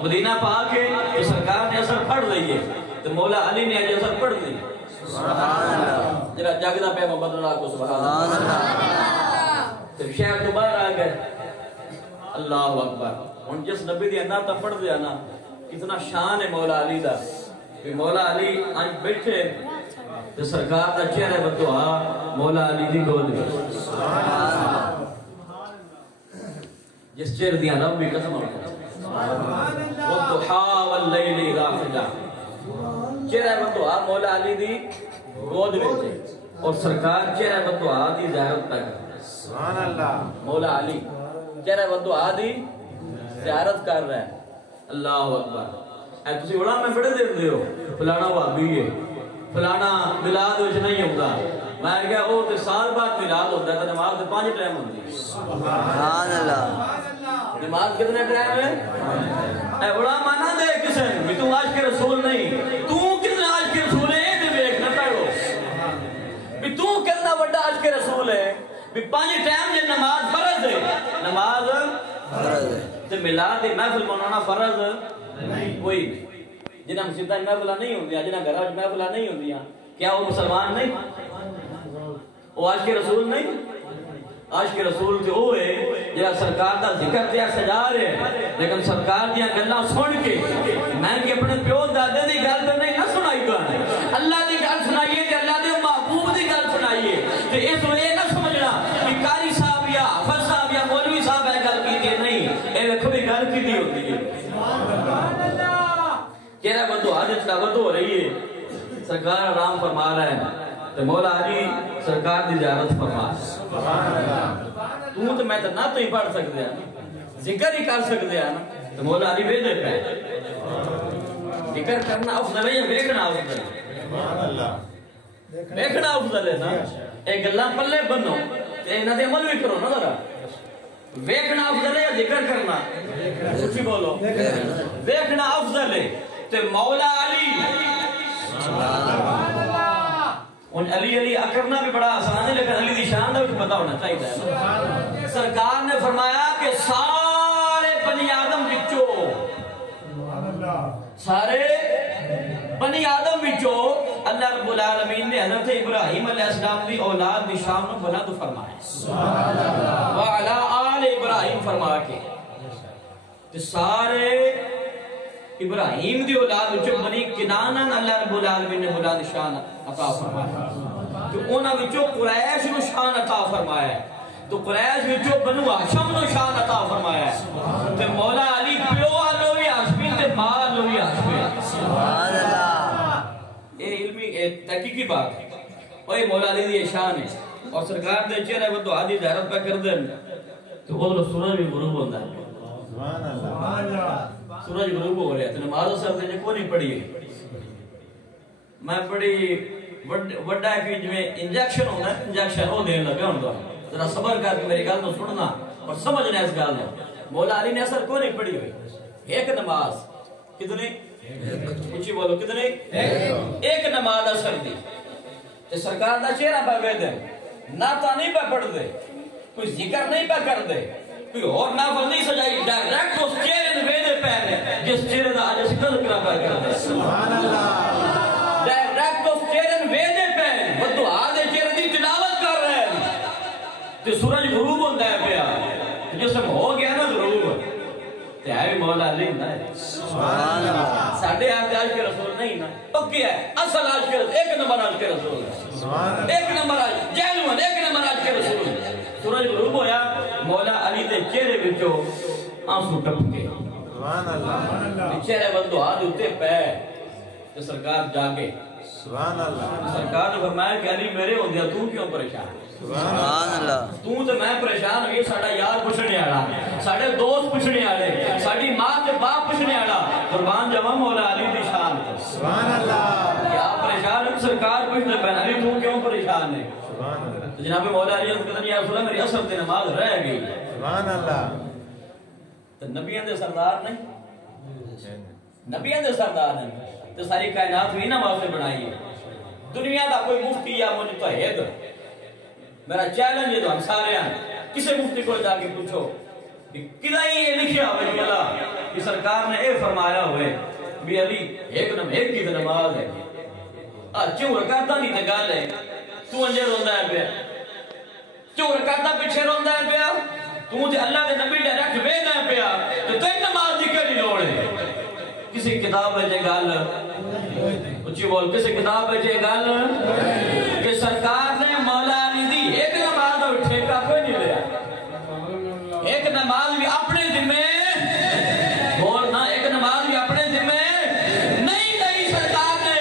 مدینہ پا کے تو سرکار نے اثر پڑھ لئیے تو مولا علی نے اج اثر پڑھ لی سبحان اللہ جرا جاگدا پہ محمد اللہ کو سبحان اللہ پھر شہر تو باہر آ گئے اللہ اکبر ہن جس نبی دی اندر تا پڑھ دیا نا کتنا شان ہے مولا علی دا کہ مولا علی آج بیٹھے تو سرکار دا چہرہ بدعا مولا علی دی گود میں جس چہرے دیا رب بھی قسم والضحى والليل اذا سجى چہرہ بدعا مولا علی دی گود میں اور سرکار چہرہ بدعا دی زیارت تک سبحان اللہ مولا علی چہرہ بدعا دی زیارت کر رہا ہے اللہ اکبر اے تسی علماء میں بڑے دیندے ہو فلانا وہابی ہے فلانا میلاد وچ نہیں ہوندا میں کہا او تے سال بعد میلاد ہوندا ہے تے نماز تے 5 ٹائم ہوندی ہے سبحان اللہ نماز کتنے ٹائم ہے اے علماء نہ دے کسے بھی تو عاشق کے رسول نہیں تو کتنا عاشق کے رسول ہے تے دیکھ نہ پڑھو بھی تو کتنا بڑا عاشق کے رسول ہے بھی 5 ٹائم جے نماز فرض ہے نماز فرض ہے تے میلاد دی محفل منانا فرض کوئی نہیں جنہاں مسجداں محفل نہیں ہوندیاں جنہاں گھراں وچ محفل نہیں ہوندیاں کیا وہ مسلمان نہیں وہ عاشق رسول نہیں عاشق رسول تے وہ ہے جڑا سرکار دا ذکر تے سجا رہے لیکن سرکار دیاں گلاں سن کے میں کہ اپنے پیو دادے دی گل تے نہیں نہ سنائی گانے اللہ دی گل سنائیے تے اللہ دے محبوب دی گل سنائیے تے اس وے نہ سمجھنا کہ قاری صاحب یا حافظ صاحب یا مولوی صاحب اے گل کیتی نہیں اے ویکھو بھی گل کیتی ہوندی ہے کہہ رہا بدو آج تلاوت ہو رہی ہے سرکار آرام فرما رہا ہے تو مولا علی سرکار دی زیارت فرما تو میں تو نہ تو ہی پڑھ سکتے ہیں ذکر ہی کر سکتے ہیں تو مولا علی بے دے پہ ذکر کرنا افضل ہے یا بیکھنا افضل ہے بیکھنا افضل ہے نا ایک اللہ پلے بنو انہاں دے عمل بھی کرو نا ذرا بیکھنا افضل ہے یا ذکر کرنا سچی بولو بیکھنا افضل ہے تو مولا علی ان علی اکرنا بھی بڑا آسان ہے لیکن علی دی شان دا بھی پتہ ہونا چاہیے سرکار نے فرمایا کہ سارے بنی آدم وچوں سارے بنی آدم وچوں اللہ رب العالمین نے حضرت ابراہیم علیہ السلام دی اولاد دی شان کو بلند فرمایا وعلی آل ابراہیم فرما کے کہ سارے ابراہیم دی اولاد وچوں بنی کنانہ اللہ رب العالمین نے بلند شان عطا فرمایا کہ انہاں وچوں قریش نو شان عطا فرمایا ہے تو قریش وچوں بنو ہاشم نو شان عطا فرمایا ہے تے مولا علی پیو والو بھی ہاشمی تے ماں والو بھی ہاشمی سبحان اللہ یہ علمی تحقیقی بات ہے اور یہ مولا علی دی شان ہے اور سرکار دے چہرے وہ دعا دی زیارت پہ کر دیں تو وہ سورج بھی غروب ہوتا ہے سبحان اللہ سورج غروب ہو رہا ہے تو نماز اثر دینے کو نہیں پڑھی ہے میں بڑی وڈا ہے کہ جو انجیکشن ہوتا ہے انجیکشن ہو دینے لگے ہوں ذرا صبر کر کے میری گل تو سننا اور سمجھنا اس گل میں مولا علی نے اثر کو نہیں پڑھی ہوئی ایک نماز کتنی اچھی بولو کتنی ایک نماز اثر دی تو سرکار دا چہرہ پہ گئے دیں نہ تا نہیں پہ پڑھ دے کوئی ذکر نہیں پہ کر دے کوئی اور نافل نہیں سجائی ڈائریکٹ اس چہرے دے ویدے پہنے جس چہرے دا آج اس قدر کرا پہ کر دے سبحان اللہ ڈائریکٹ اس چہرے دے ویدے پہنے وہ دعا دے چہرے دی تلاوت کر رہے ہیں تو سورج غروب ہوتا ہے پیا جسم ہو گیا نا غروب تے ہے بھی مولا علی نہ ہے سبحان اللہ ساڑھے آج آج کے رسول نہیں نا پکی ہے اصل آج کے رسول ایک نمبر آج کے رسول ہے ایک نمبر آج جیلون ایک نمبر آج کے رسول سورج غروب ہویا مولا علی دے چہرے بچو آنسو ٹپ کے سبحان اللہ چہرے بندو ہاتھ ہوتے پہ کہ سرکار جاگے سبحان اللہ سرکار نے فرمایا کہ علی میرے ہوں دیا تو کیوں پریشان سبحان اللہ تو میں پریشان ہوئی ساڑھا یار پوچھنے آڑا ساڑھے دوست پوچھنے آڑے ساڑھی ماں کے باپ پوچھنے آڑا قربان جمع مولا علی دی شان سبحان اللہ کیا پریشان ہے سرکار پوچھنے پہنا علی تو کیوں پریشان ہے سبحان اللہ جناب مولا علی کہتے ہیں یا رسول اللہ میری اصل تے نماز رہ گئی سبحان اللہ تو نبیان دے سردار نہیں نبیان دے سردار نہیں تو ساری کائنات ہوئی نا واسطے بنائی ہے دنیا دا کوئی مفتی یا مجتہد میرا چیلنج ہے تو ہم سارے ہیں کسے مفتی کو جا کے پوچھو کہ کدھا ہی یہ لکھیا ہوئے مولا کہ سرکار نے اے فرمایا ہوئے بھی علی ایک کی نماز ہے کیوں رکعتاں نہیں تے گل ہے تو انجے روندا ہے پیا کیوں رکعتاں پیچھے روندا ہے پیا تو تے اللہ دے نبی ڈائریکٹ ویکھدا ہے پیا تے تے نماز دی کیڑی لوڑ ہے کسی کتاب ہے جے گل اچھی بول کسی کتاب ہے جے گل کہ سرکار نے مولا علی دی ایک نماز اور ٹھیکہ کوئی نہیں لیا ایک نماز بھی اپنے ذمہ اور نہ ایک نماز بھی اپنے ذمہ نہیں سرکار نے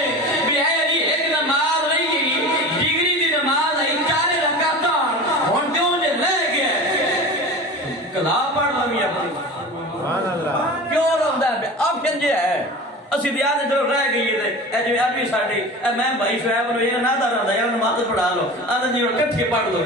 بھی اے علی ایک نماز نہیں ڈگری دی نماز ہے 4 رکعتاں ہن کیوں نے لے گیا قضا پڑھ لوی اپنی سبحان اللہ کیوں روندا ہے آپشن جے ہے اسی دی آدھے جو رہ گئی ہے اے جو ابھی ساڈی اے میں بھائی شعیب نو یہ نہ رہندا یا نماز پڑھا لو آدھے جی کٹھی پڑھ لو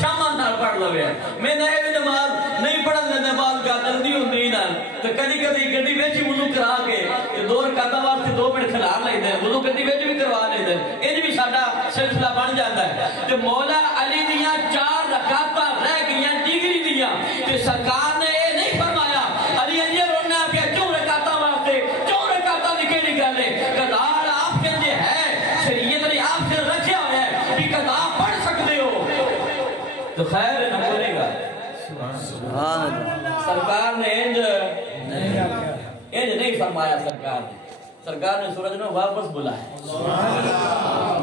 شاماں نال پڑھ لو میں نے یہ نماز نہیں پڑھن دے بعد کا جلدی ہوندی نا تے کدی گڈی وچ وضو کرا کے تے 2 رکعتاں واسطے 2 منٹ کھلا لیندے وضو گڈی وچ بھی کروا لیندے انج بھی ساڈا سلسلہ بن جاندا ہے تے مولا علی دیاں 4 رکعتاں رہ گئیاں ڈگری دیاں تے سرکار نے یہ نہیں فرمایا علی انجے رونا پیا کیوں رکعتاں واسطے قضاء آپشن جو ہے شریعت نے آپشن رکھیا ہوا ہے کہ قضاء پڑھ سکتے ہو تو خیر نہ بولے گا سرکار نے انج نہیں فرمایا سرکار نے سورج نے واپس بلایا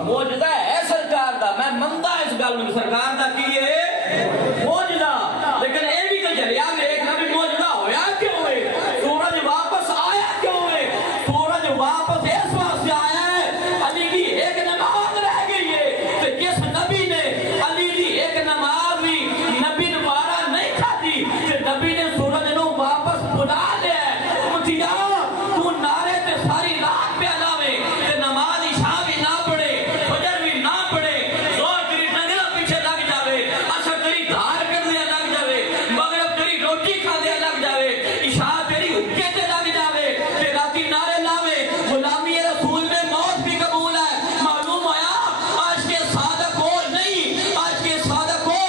موجزہ ہے سرکار دا میں منتا اس گل میں سرکار دا کی ہے موجزہ لیکن اے بھی تو جلیا میں ایک نبی موجزہ ہویا کیوں ہے سورج واپس آیا کیوں ہے سورج واپس اس واسطے آیا ہے علی کی ایک نماز رہ گئی ہے تو جس نبی نے علی کی ایک نماز بھی نبی دوبارہ نہیں کھاتی کہ نبی نے سورج نو واپس بلا لیا ہے مٹیا تو نعرے تے ساری رات پہ لاوے تے نماز عشاء بھی نہ پڑھے فجر بھی نہ پڑھے زور تیری ڈنگلا پیچھے لگ جاوے اثر تیری دھار کرنے لگ جاوے مغرب تیری روٹی کھانے لگ جاوے عشاء تیری حکے تے لگ جاوے تے راتی نعرے لاوے غلامی رسول میں موت بھی قبول ہے معلوم ہویا آج کے صادق ہو نہیں آج کے صادق ہو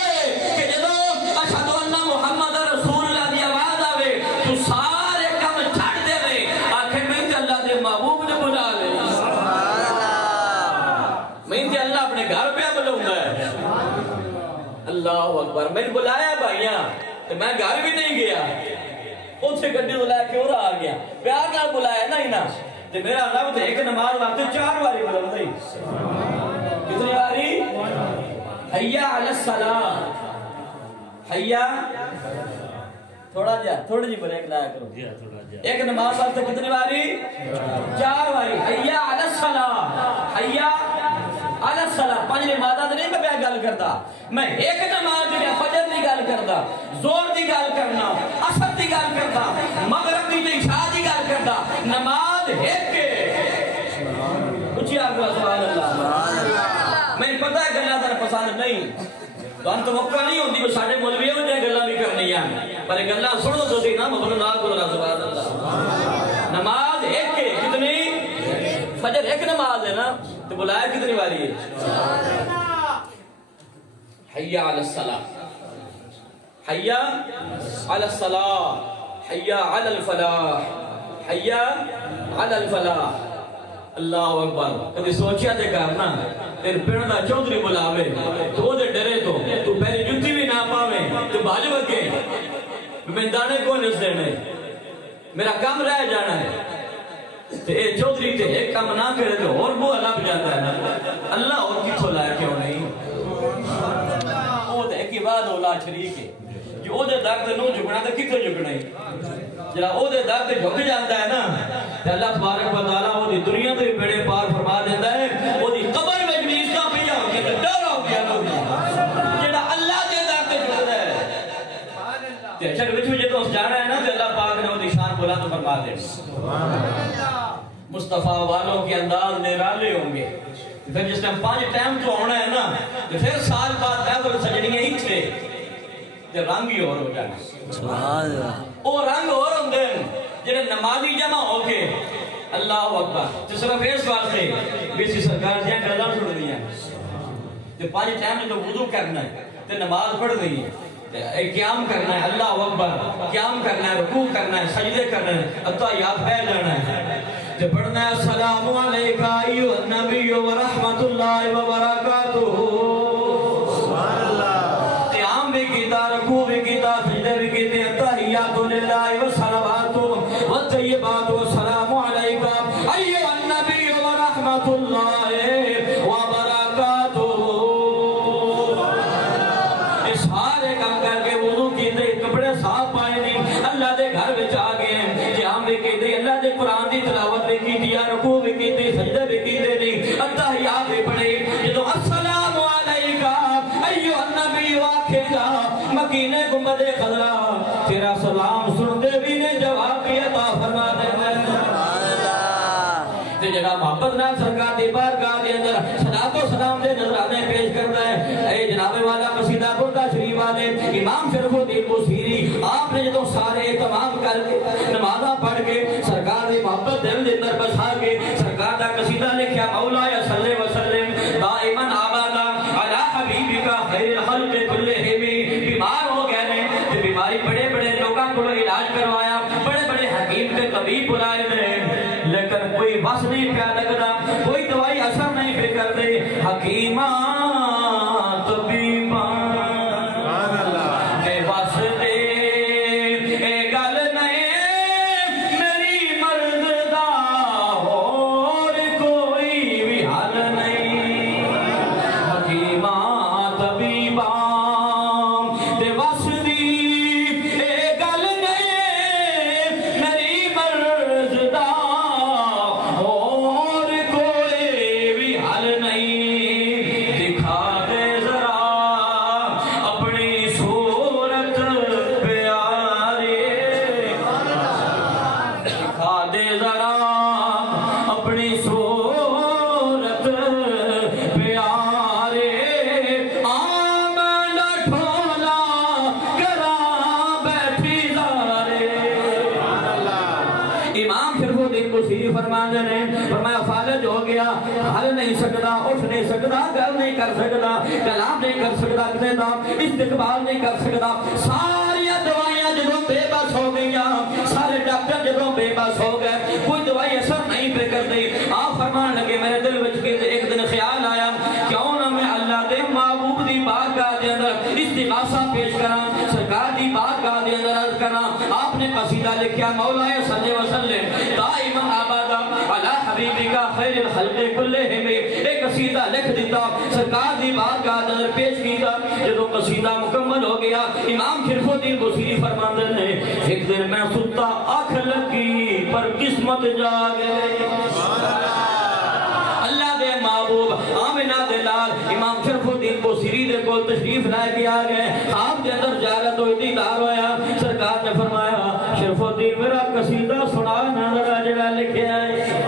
کہ جدو اشہد ان محمد رسول اللہ دی آواز آوے تو سارے کم چھڑ دے وے آخر میں تے اللہ دے محبوب نے بلا لے میں تے اللہ اپنے گھر پہ بلاؤں ہے اللہ اکبر میں بلایا بھائیاں تو میں گھر بھی نہیں گیا اتھے گڈی بلایا کیوں رہا آ گیا پیار نال بلایا نا ہی نا تے میرا رب تے ایک نماز واسطے 4 باری بلاوندا ہی کتنی باری حیا علی الصلاۃ حیا تھوڑا جی بریک لایا کرو ایک نماز واسطے کتنی باری 4 باری حیا علی الصلاۃ حیا علی الصلاۃ 5 نمازاں نہیں میں گل کردا میں ایک نماز دی فجر دی گل کردا زور دی گل کرنا عصر دی گل کردا مغرب دی تے عشاء دی گل کردا نماز ایک اچھی آگے سبحان اللہ میں پتہ ہے گلاں تے پسند نہیں تو ہم تو موقع نہیں ہوندی کہ ساڈے مولوی ہو جائے گلاں بھی کرنیاں پر گلاں سنو تو سی نا مطلب نہ کرو سبحان اللہ نماز ایک کتنی فجر ایک نماز ہے نا تو بلایا کتنی باری ہے حیا علی الصلاۃ حیا علی الصلاۃ حیا علی الفلاح حیا علی الفلاح اللہ اکبر کدی سوچیا تے کرنا تیرے پنڈ دا چودھری بلاوے تو دے ڈرے تو پہلی جُتی بھی نہ پاوے تو بھاج وگے میں دانے کو نس دینے میرا کام رہ جانا ہے تے اے چودھری تے ایک کام نہ کرے تو اور بو لب جاتا ہے نا اللہ اور کتھوں لایا کیوں نہیں او دے کی بعد اولا شریک ہے جو او دے در تے نو جھکنا تے کتھوں جھکنا ہے جڑا او دے در تے جھک جاندا ہے نا تے اللہ تبارک و تعالی او دی دنیا تے بیڑے پار فرما دیندا ہے او دی قبر وچ بھی اس کا پیا ہو کے ڈر ہو گیا جڑا اللہ دے در تے جھکدا ہے سبحان اللہ تے اچھا وچ جدوں جانا ہے نا تے اللہ پاک نے او دی شان بلند فرما دے سبحان اللہ مصطفیٰ والوں کے انداز نرالے ہوں گے پھر جس ٹائم 5 ٹائم تو ہونا ہے نا تو پھر سال بعد محفل سجڑیاں ہی تھے تے رنگ ہی اور ہو جانا سبحان اللہ او رنگ اور ہوں دے جنہیں نمازی جمع ہو کے اللہ اکبر تو صرف اس واسطے بیسی سرکار جہاں گلہ چھوڑ دیا تے 5 ٹائم تو وضو کرنا ہے تے نماز پڑھ رہی ہے قیام کرنا ہے، اللہ اکبر، قیام کرنا ہے، رکوع کرنا ہے، سجدے کرنا ہے، اتحیات پھیل جانا ہے، تو پڑھنا ہے السلام علیکہ ایھا النبی ورحمت اللہ وبرکاتہ۔ سبحان اللہ، قیام بھی کیتا، رکوع بھی کیتا، سجدے بھی کیتے، اتحیات للہ والصلوات والطیبات والسلام علیکہ ایھا النبی ورحمت اللہ وبرکاتہ۔ اس سارے کام کر کے وضو کیتے، کپڑے صاف پائے نہیں، اللہ دے گھر وچ آ گئے، قیام بھی کیتے، اللہ دے قرآن دی تلاوت بھی کیتی، رکوع بھی کیتے، سجدے بھی کیتے نہیں، اتحیات بھی پڑھے، جدو السلام علیکہ ایھا النبی آکھے گا، مکینے گنبد خضرا تیرا سلام سنتے بھی نے جواب بھی عطا فرما دینا۔ سبحان اللہ، تے جڑا محبت نال سرکار دی بارگاہ دے اندر صلات و سلام دے نذرانے پیش کرتا ہے، اے جناب والا قصیدہ بردہ شریف والے امام شرف الدین بصیری، آپ نے جدوں سارے تمام کر کے نمازاں پڑھ کے سرکار دی محبت دل دے اندر بسا کے سرکار دا قصیدہ لکھیا، مولا صلی وسلم دائما ابدا علی حبیبک خیر الخلق کلہم۔ بیمار ہو گئے نے تے بیماری بڑے بڑے لوگاں کو علاج کروایا، بڑے بڑے حکیم تے طبیب بلائے نے، لیکن کوئی بس نہیں پیا لگدا، کوئی دوائی اثر نہیں پہ کر دے، حکیماں طبیباں سبحان اللہ، کے بس دے اے گل نہیں میری مرد دا اور کوئی بھی حل نہیں، حکیماں طبیباں دے بس دی اے گل نہیں میری مرد دا اور کوئی بھی حل نہیں، دکھا دے ذرا اپنی صورت پیاری، دکھا دے ذرا اپنی صورت پیارے، آمن ڈھولا کراں بیٹھی زارے۔ امام شرف الدین بصیری فرماندے نے، فرمایا فالج ہو گیا، حل نہیں سکتا، اٹھ نہیں سکتا، گل نہیں کر سکتا، کلام نہیں کر سکتا، کسی دا استقبال نہیں کر سکتا، ساری دوائیاں جدوں بے بس ہو گئیاں، سارے ڈاکٹر جدوں بے بس ہو گئے، کوئی دوائی اثر نہیں پہ کر دی، آپ فرمان لگے میرے دل وچ کے ایک دن خیال آیا کیوں نہ میں اللہ دے محبوب دی بارگاہ دے اندر استغاثہ پیش کراں، سرکار دی بارگاہ دے اندر عرض کراں۔ آپ نے قصیدہ لکھیا، مولا صلی وسلم دائما ابدا علی حبیبک خیر الخلق کلہم، ایک قصیدہ لکھ دیتا، سرکار دی بارگاہ دے اندر پیش کیتا، جدو قصیدہ مکمل ہو گیا امام شرف الدین بصیری فرماندے نے، ایک دن میں ستا آنکھ لگی پر قسمت جاگ گئی، اللہ دے محبوب آمنہ دے لال امام شرف الدین بصیری دے کول تشریف لائے کے آ گئے، خواب دے اندر زیارت ہوئی دیدار ہویا، سرکار نے فرمایا شرف الدین میرا قصیدہ سنا نظر جڑا لکھیا ہے،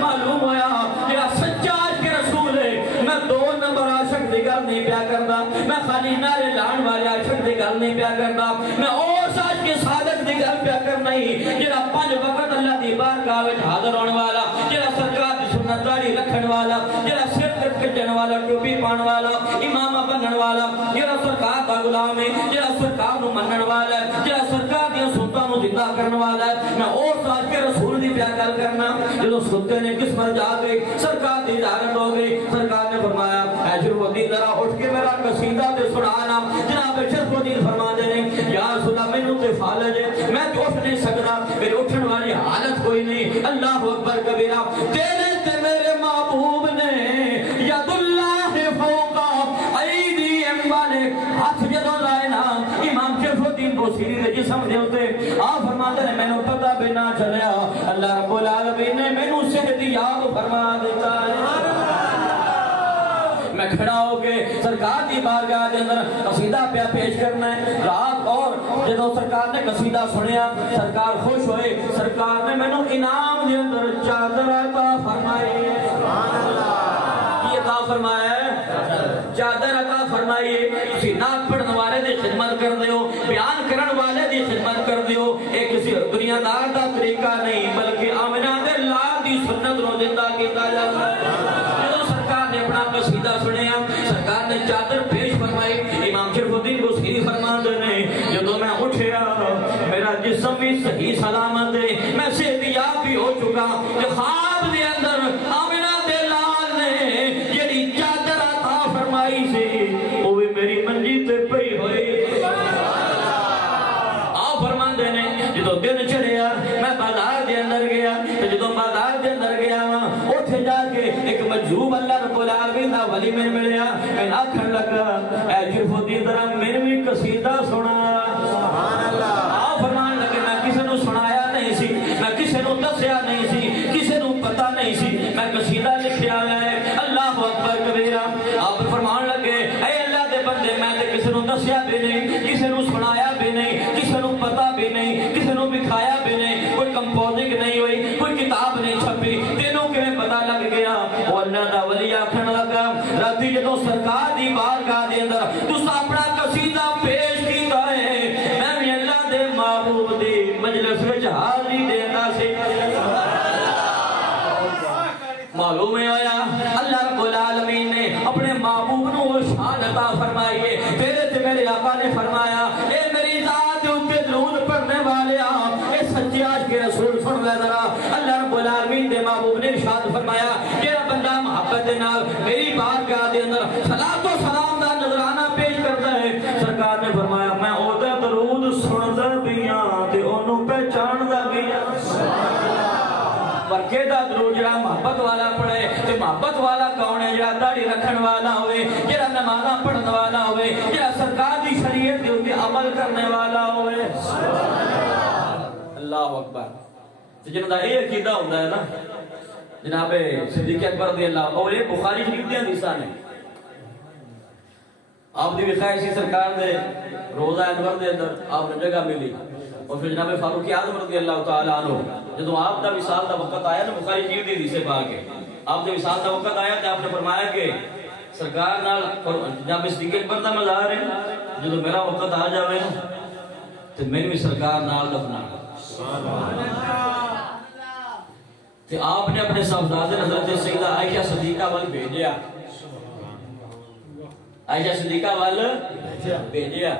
معلوم ہویا جڑا سچا عاشق رسول ہے، میں دو نمبر عاشق دی گل نہیں پیا کردا، میں خالی نعرے لان والے عاشق دی گل نہیں پیا کردا، میں اس عاشق صادق دی گل پیا کرنا ہی جڑا 5 وقت اللہ دی بارگاہ وچ حاضر ہونے والا، جڑا سرکار دی سنت داری رکھن والا، جڑا سر تے کٹن والا، ٹوپی پان والا، امامہ بنن والا، جڑا سرکار دا غلام ہے، جڑا سرکار نو منن والا ہے، جڑا سرکار دی سنتاں نو زندہ کرن والا ہے، میں اس عاشق رسول دی پیا گل کرنا۔ جدوں ستے نے قسمت جا گئی، سرکار دی زیارت ہو گئی، سرکار نے فرمایا اے شرف الدین ذرا اٹھ کے میرا قصیدہ تے سنانا، جناب شرف الدین فرماندے نے یا رسول اللہ مینوں تے فالج ہے، میں تو اٹھ نہیں سکدا، میرے اٹھن والی حالت کوئی نہیں، اللہ اکبر کبیرہ، تیرے تے میرے محبوب نے ید اللہ فوق ایدیہم والے ہاتھ جدوں لائے نا امام شرف الدین بصیری دے جسم دے اوتے، آپ فرماندے نے مینوں پتہ بھی نہ چلیا، اللہ رب العالمین نے مینوں صحت یاب فرما دیتا ہے۔ میں کھڑا ہو کے سرکار دی بارگاہ دے اندر قصیدہ پیا پیش کرنا ہے، رات اور جدو سرکار نے قصیدہ سنیا، سرکار خوش ہوئے، سرکار نے مینوں انعام دے اندر چادر عطا فرمائی ہے، یہ عطا فرمایا ہے، چادر عطا فرمائی ہے، کسی نعت پڑھن والے دی خدمت کر دیو، بیان کرن والے دی خدمت کر دیو، ایک کسی دنیا دار دا طریقہ نہیں بلکہ آمنہ دے لال دی سنت رو زندہ کیتا جاتا ہے۔ سرکار نے اپنا قصیدہ سنیا، سرکار نے چادر پیش فرمائی، امام شرف الدین بصیری فرماندے نے بھی ہو چکا کہ خواب دے اندر آمنہ دے لال نے جڑی چادر عطا فرمائی سی وہ بھی میری منجی تے پئی ہوئی فرماندے نے جدو دن چڑھیا میں بازار دے اندر گیا جدو بازار دے اندر گیا اوتھے جا کے ایک مجذوب اللہ رب العالمین دا ولی میں ملیا میں آکھن لگا اے جرفودی ذرا میرے بھی قصیدہ سنا سبحان اللہ فرمان لگے میں کسے نو سنایا نہیں سی میں کسے نو دسیا نہیں سی کسے نو پتہ نہیں سی میں قصیدہ لکھیا ہے اللہ اکبر کبیرہ آپ فرمان لگے اے اللہ دے بندے میں تے کسے نو دسیا بھی نہیں کسے نو سنایا بھی نہیں کسے نو پتہ بھی نہیں کسے نو بکھایا بھی نہیں کوئی کمپوزنگ نہیں ہوئی کوئی کتاب نہیں چھپی تینوں کے پتہ لگ گیا وہ اللہ دا ولی آکھن لگا راتی جدو سرکار دی بارگاہ دے اندر تس اپنا قصیدہ پیش کیتا ہے میں بھی اللہ دے محبوب دی مجلس وچ حاضری دینا سی معلوم ہے آیا اللہ رب العالمین نے اپنے محبوب نو وہ شان عطا فرمائی ہے تیرے تے میرے آقا نے فرمایا اے میری ذات اتے درود پڑھنے والے اے سچے عاشق کے رسول سن لے ذرا اللہ رب العالمین دے محبوب نے ارشاد فرمایا جڑا بندہ محبت دے نال میری بارگاہ دے اندر صلاۃ و سلام دا نذرانہ پیش کرتا ہے سرکار نے فرمایا میں او دا درود سندا بھی ہاں تے اونوں پہچاندا بھی ہاں برکے دا درود جڑا محبت والا پڑھے تے محبت والا کون ہے جڑا داڑھی رکھن والا ہوئے جڑا نمازاں پڑھن والا ہوئے جڑا سرکار دی شریعت دے اوپر عمل کرنے والا ہوئے اللہ اکبر تے جنہاں دا یہ عقیدہ ہوندا ہے نا جناب صدیق اکبر رضی اللہ اور یہ بخاری شریف دے حدیثاں نے آپ دی وخائے سی سرکار دے روزہ انور دے اندر آپ نے جگہ ملی اور پھر جناب فاروق اعظم رضی اللہ تعالی عنہ جدو آپ دا وصال دا وقت آیا نا بخاری شریف دی حدیث پاک ہے آپ دے وصال دا وقت آیا تے آپ نے فرمایا کہ سرکار نال جناب صدیق اکبر دا مزار ہے جدو میرا وقت آ جاوے نا تے میں بھی سرکار نال دفنا سبحان اللہ تے آپ نے اپنے صاحبزادے حضرت سیدہ عائشہ صدیقہ وال بھیجیا عائشہ صدیقہ وال بھیجیا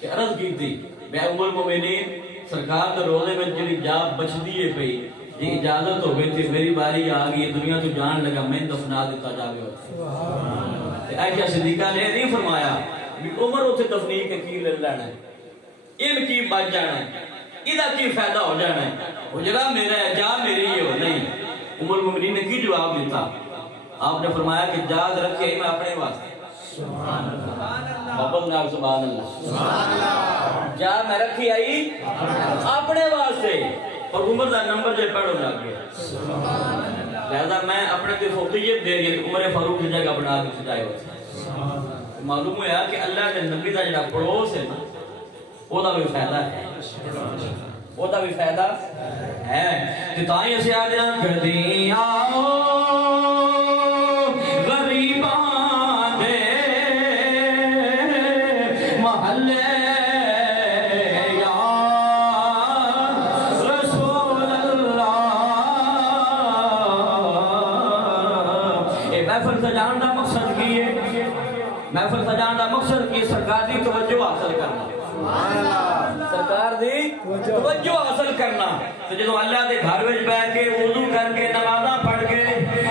کہ عرض کی تھی میں ام المومنین سرکار دے روزے میں جڑی جا بچدی ہے پئی جی اجازت ہو گئی تھی میری باری آ گئی دنیا تو جان لگا میں دفنا دیتا جاوے سبحان اللہ عائشہ صدیقہ نے نہیں فرمایا کہ عمر اوتھے دفنی کے کی لے لینا ہے ان کی بچ جانا ہے ادا کی فائدہ ہو جانا ہے وہ جڑا میرا ہے جا میری ہے وہ نہیں ام المومنین نے کی جواب دیتا آپ نے فرمایا کہ یاد رکھے میں اپنے واسطے سبحان اللہ محبت نال سبحان اللہ جا میں رکھی آئی اپنے واسطے اور عمر دا نمبر جے پڑھو جا گیا لہذا میں اپنے تے فوقیت دے رہی عمر فاروق کی جگہ بنا کے سجائے ہوئے معلوم ہوا کہ اللہ نے نبی دا جڑا پڑوس ہے نا وہ دا بھی فائدہ ہے وہ دا بھی فائدہ ہے کہ تائیں اسے آجنا کردی آؤ غریبان دے محلے یا رسول اللہ اے محفل سجان دا مقصد کی ہے محفل سجان دا مقصد کی سرکار دی توجہ حاصل کرنا سرکار دی توجہ حاصل کرنا تو جدو اللہ دے گھر وچ بیٹھ کے وضو کر کے نمازاں پڑھ کے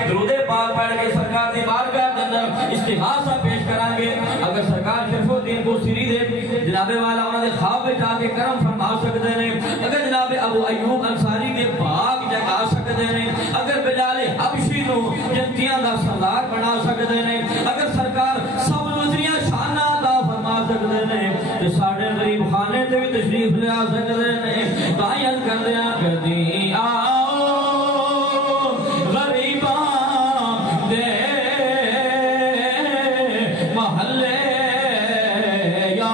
درود پاک پڑھ کے سرکار دی بارگاہ دے اندر استغاثہ پیش کران گے اگر سرکار شرف الدین بوصیری دے جناب والا انہاں دے خواب وچ آ کے کرم فرما سکدے نے اگر جناب ابو ایوب انصاری دے باغ جگا سکدے نے اگر بلال حبشی نو جنتیاں دا سردار بنا سکدے نے اگر سرکار سب نظریاں شاناں عطا فرما سکدے نے تے ساڈے غریب خانے تے بھی تشریف لے آ سکدے نے تائیں کردیاں کردی آؤ غریباں دے محلے یا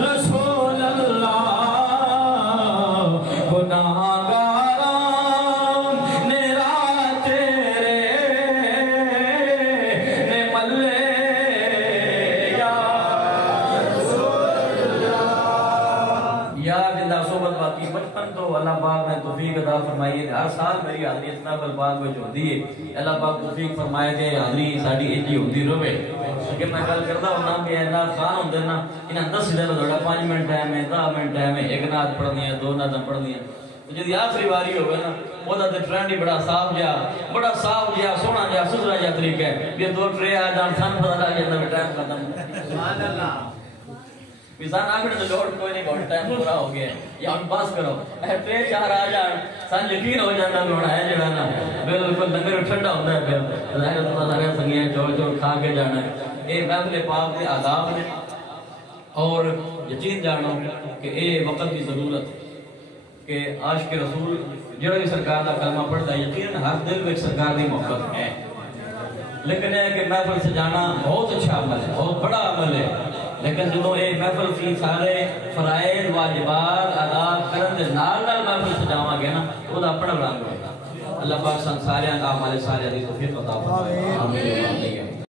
رسول اللہ گناہگاراں نے راہ تیرے نے ملے بچپن تو اللہ پاک نے توفیق عطا فرمائی ہے ہر سال میری حاضری اتنا بل پاک میں ہوتی ہے اللہ پاک توفیق فرمائے کہ حاضری ساڈی انجی ہوندی رہے کہ میں گل کردا ہوں نا کہ اینا خان ہوندے نا انہاں 10 دن تھوڑا 5 منٹ ٹائم ہے 10 منٹ ٹائم ہے ایک نعت پڑھنی ہے دو نعتاں پڑھنی ہے جدی آخری باری ہوگا نا وہ دا ٹرینڈ ہی بڑا صاف جا سونا جا ستھرا جا طریقہ ہے یہ 2 ٹرے آ جان سن پتہ لگ جاتا ہے ٹائم ختم سبحان اللہ ویسان آخر تو لوڑ کوئی نہیں گھوڑ ٹائم پورا ہو گیا یا ان پاس کرو 3 4 آ جان سن یقین ہو جانا لوڑا ہے جڑا نا بالکل لنگر ٹھنڈا ہوتا ہے پھر ظاہر ہے سارے سنگیاں چوڑ کھا کے جانا ہے اے محفل پاک کے آداب نے اور یقین جانو کہ اے وقت کی ضرورت ہے کہ عاشق رسول جڑا بھی سرکار کا کلمہ پڑھتا ہے یقین ہر دل میں سرکار کی محبت ہے لیکن یہ کہ محفل سجانا بہت اچھا عمل ہے بہت بڑا عمل ہے لیکن جدوں یہ محفل کی سارے فرائض واجبات ادا کرن دے نال محفل سجاواں گے نا وہ اپنا رنگ ہوگا اللہ پاک سن سارے اعمال صالحہ دی توفیق عطا فرمائے آمین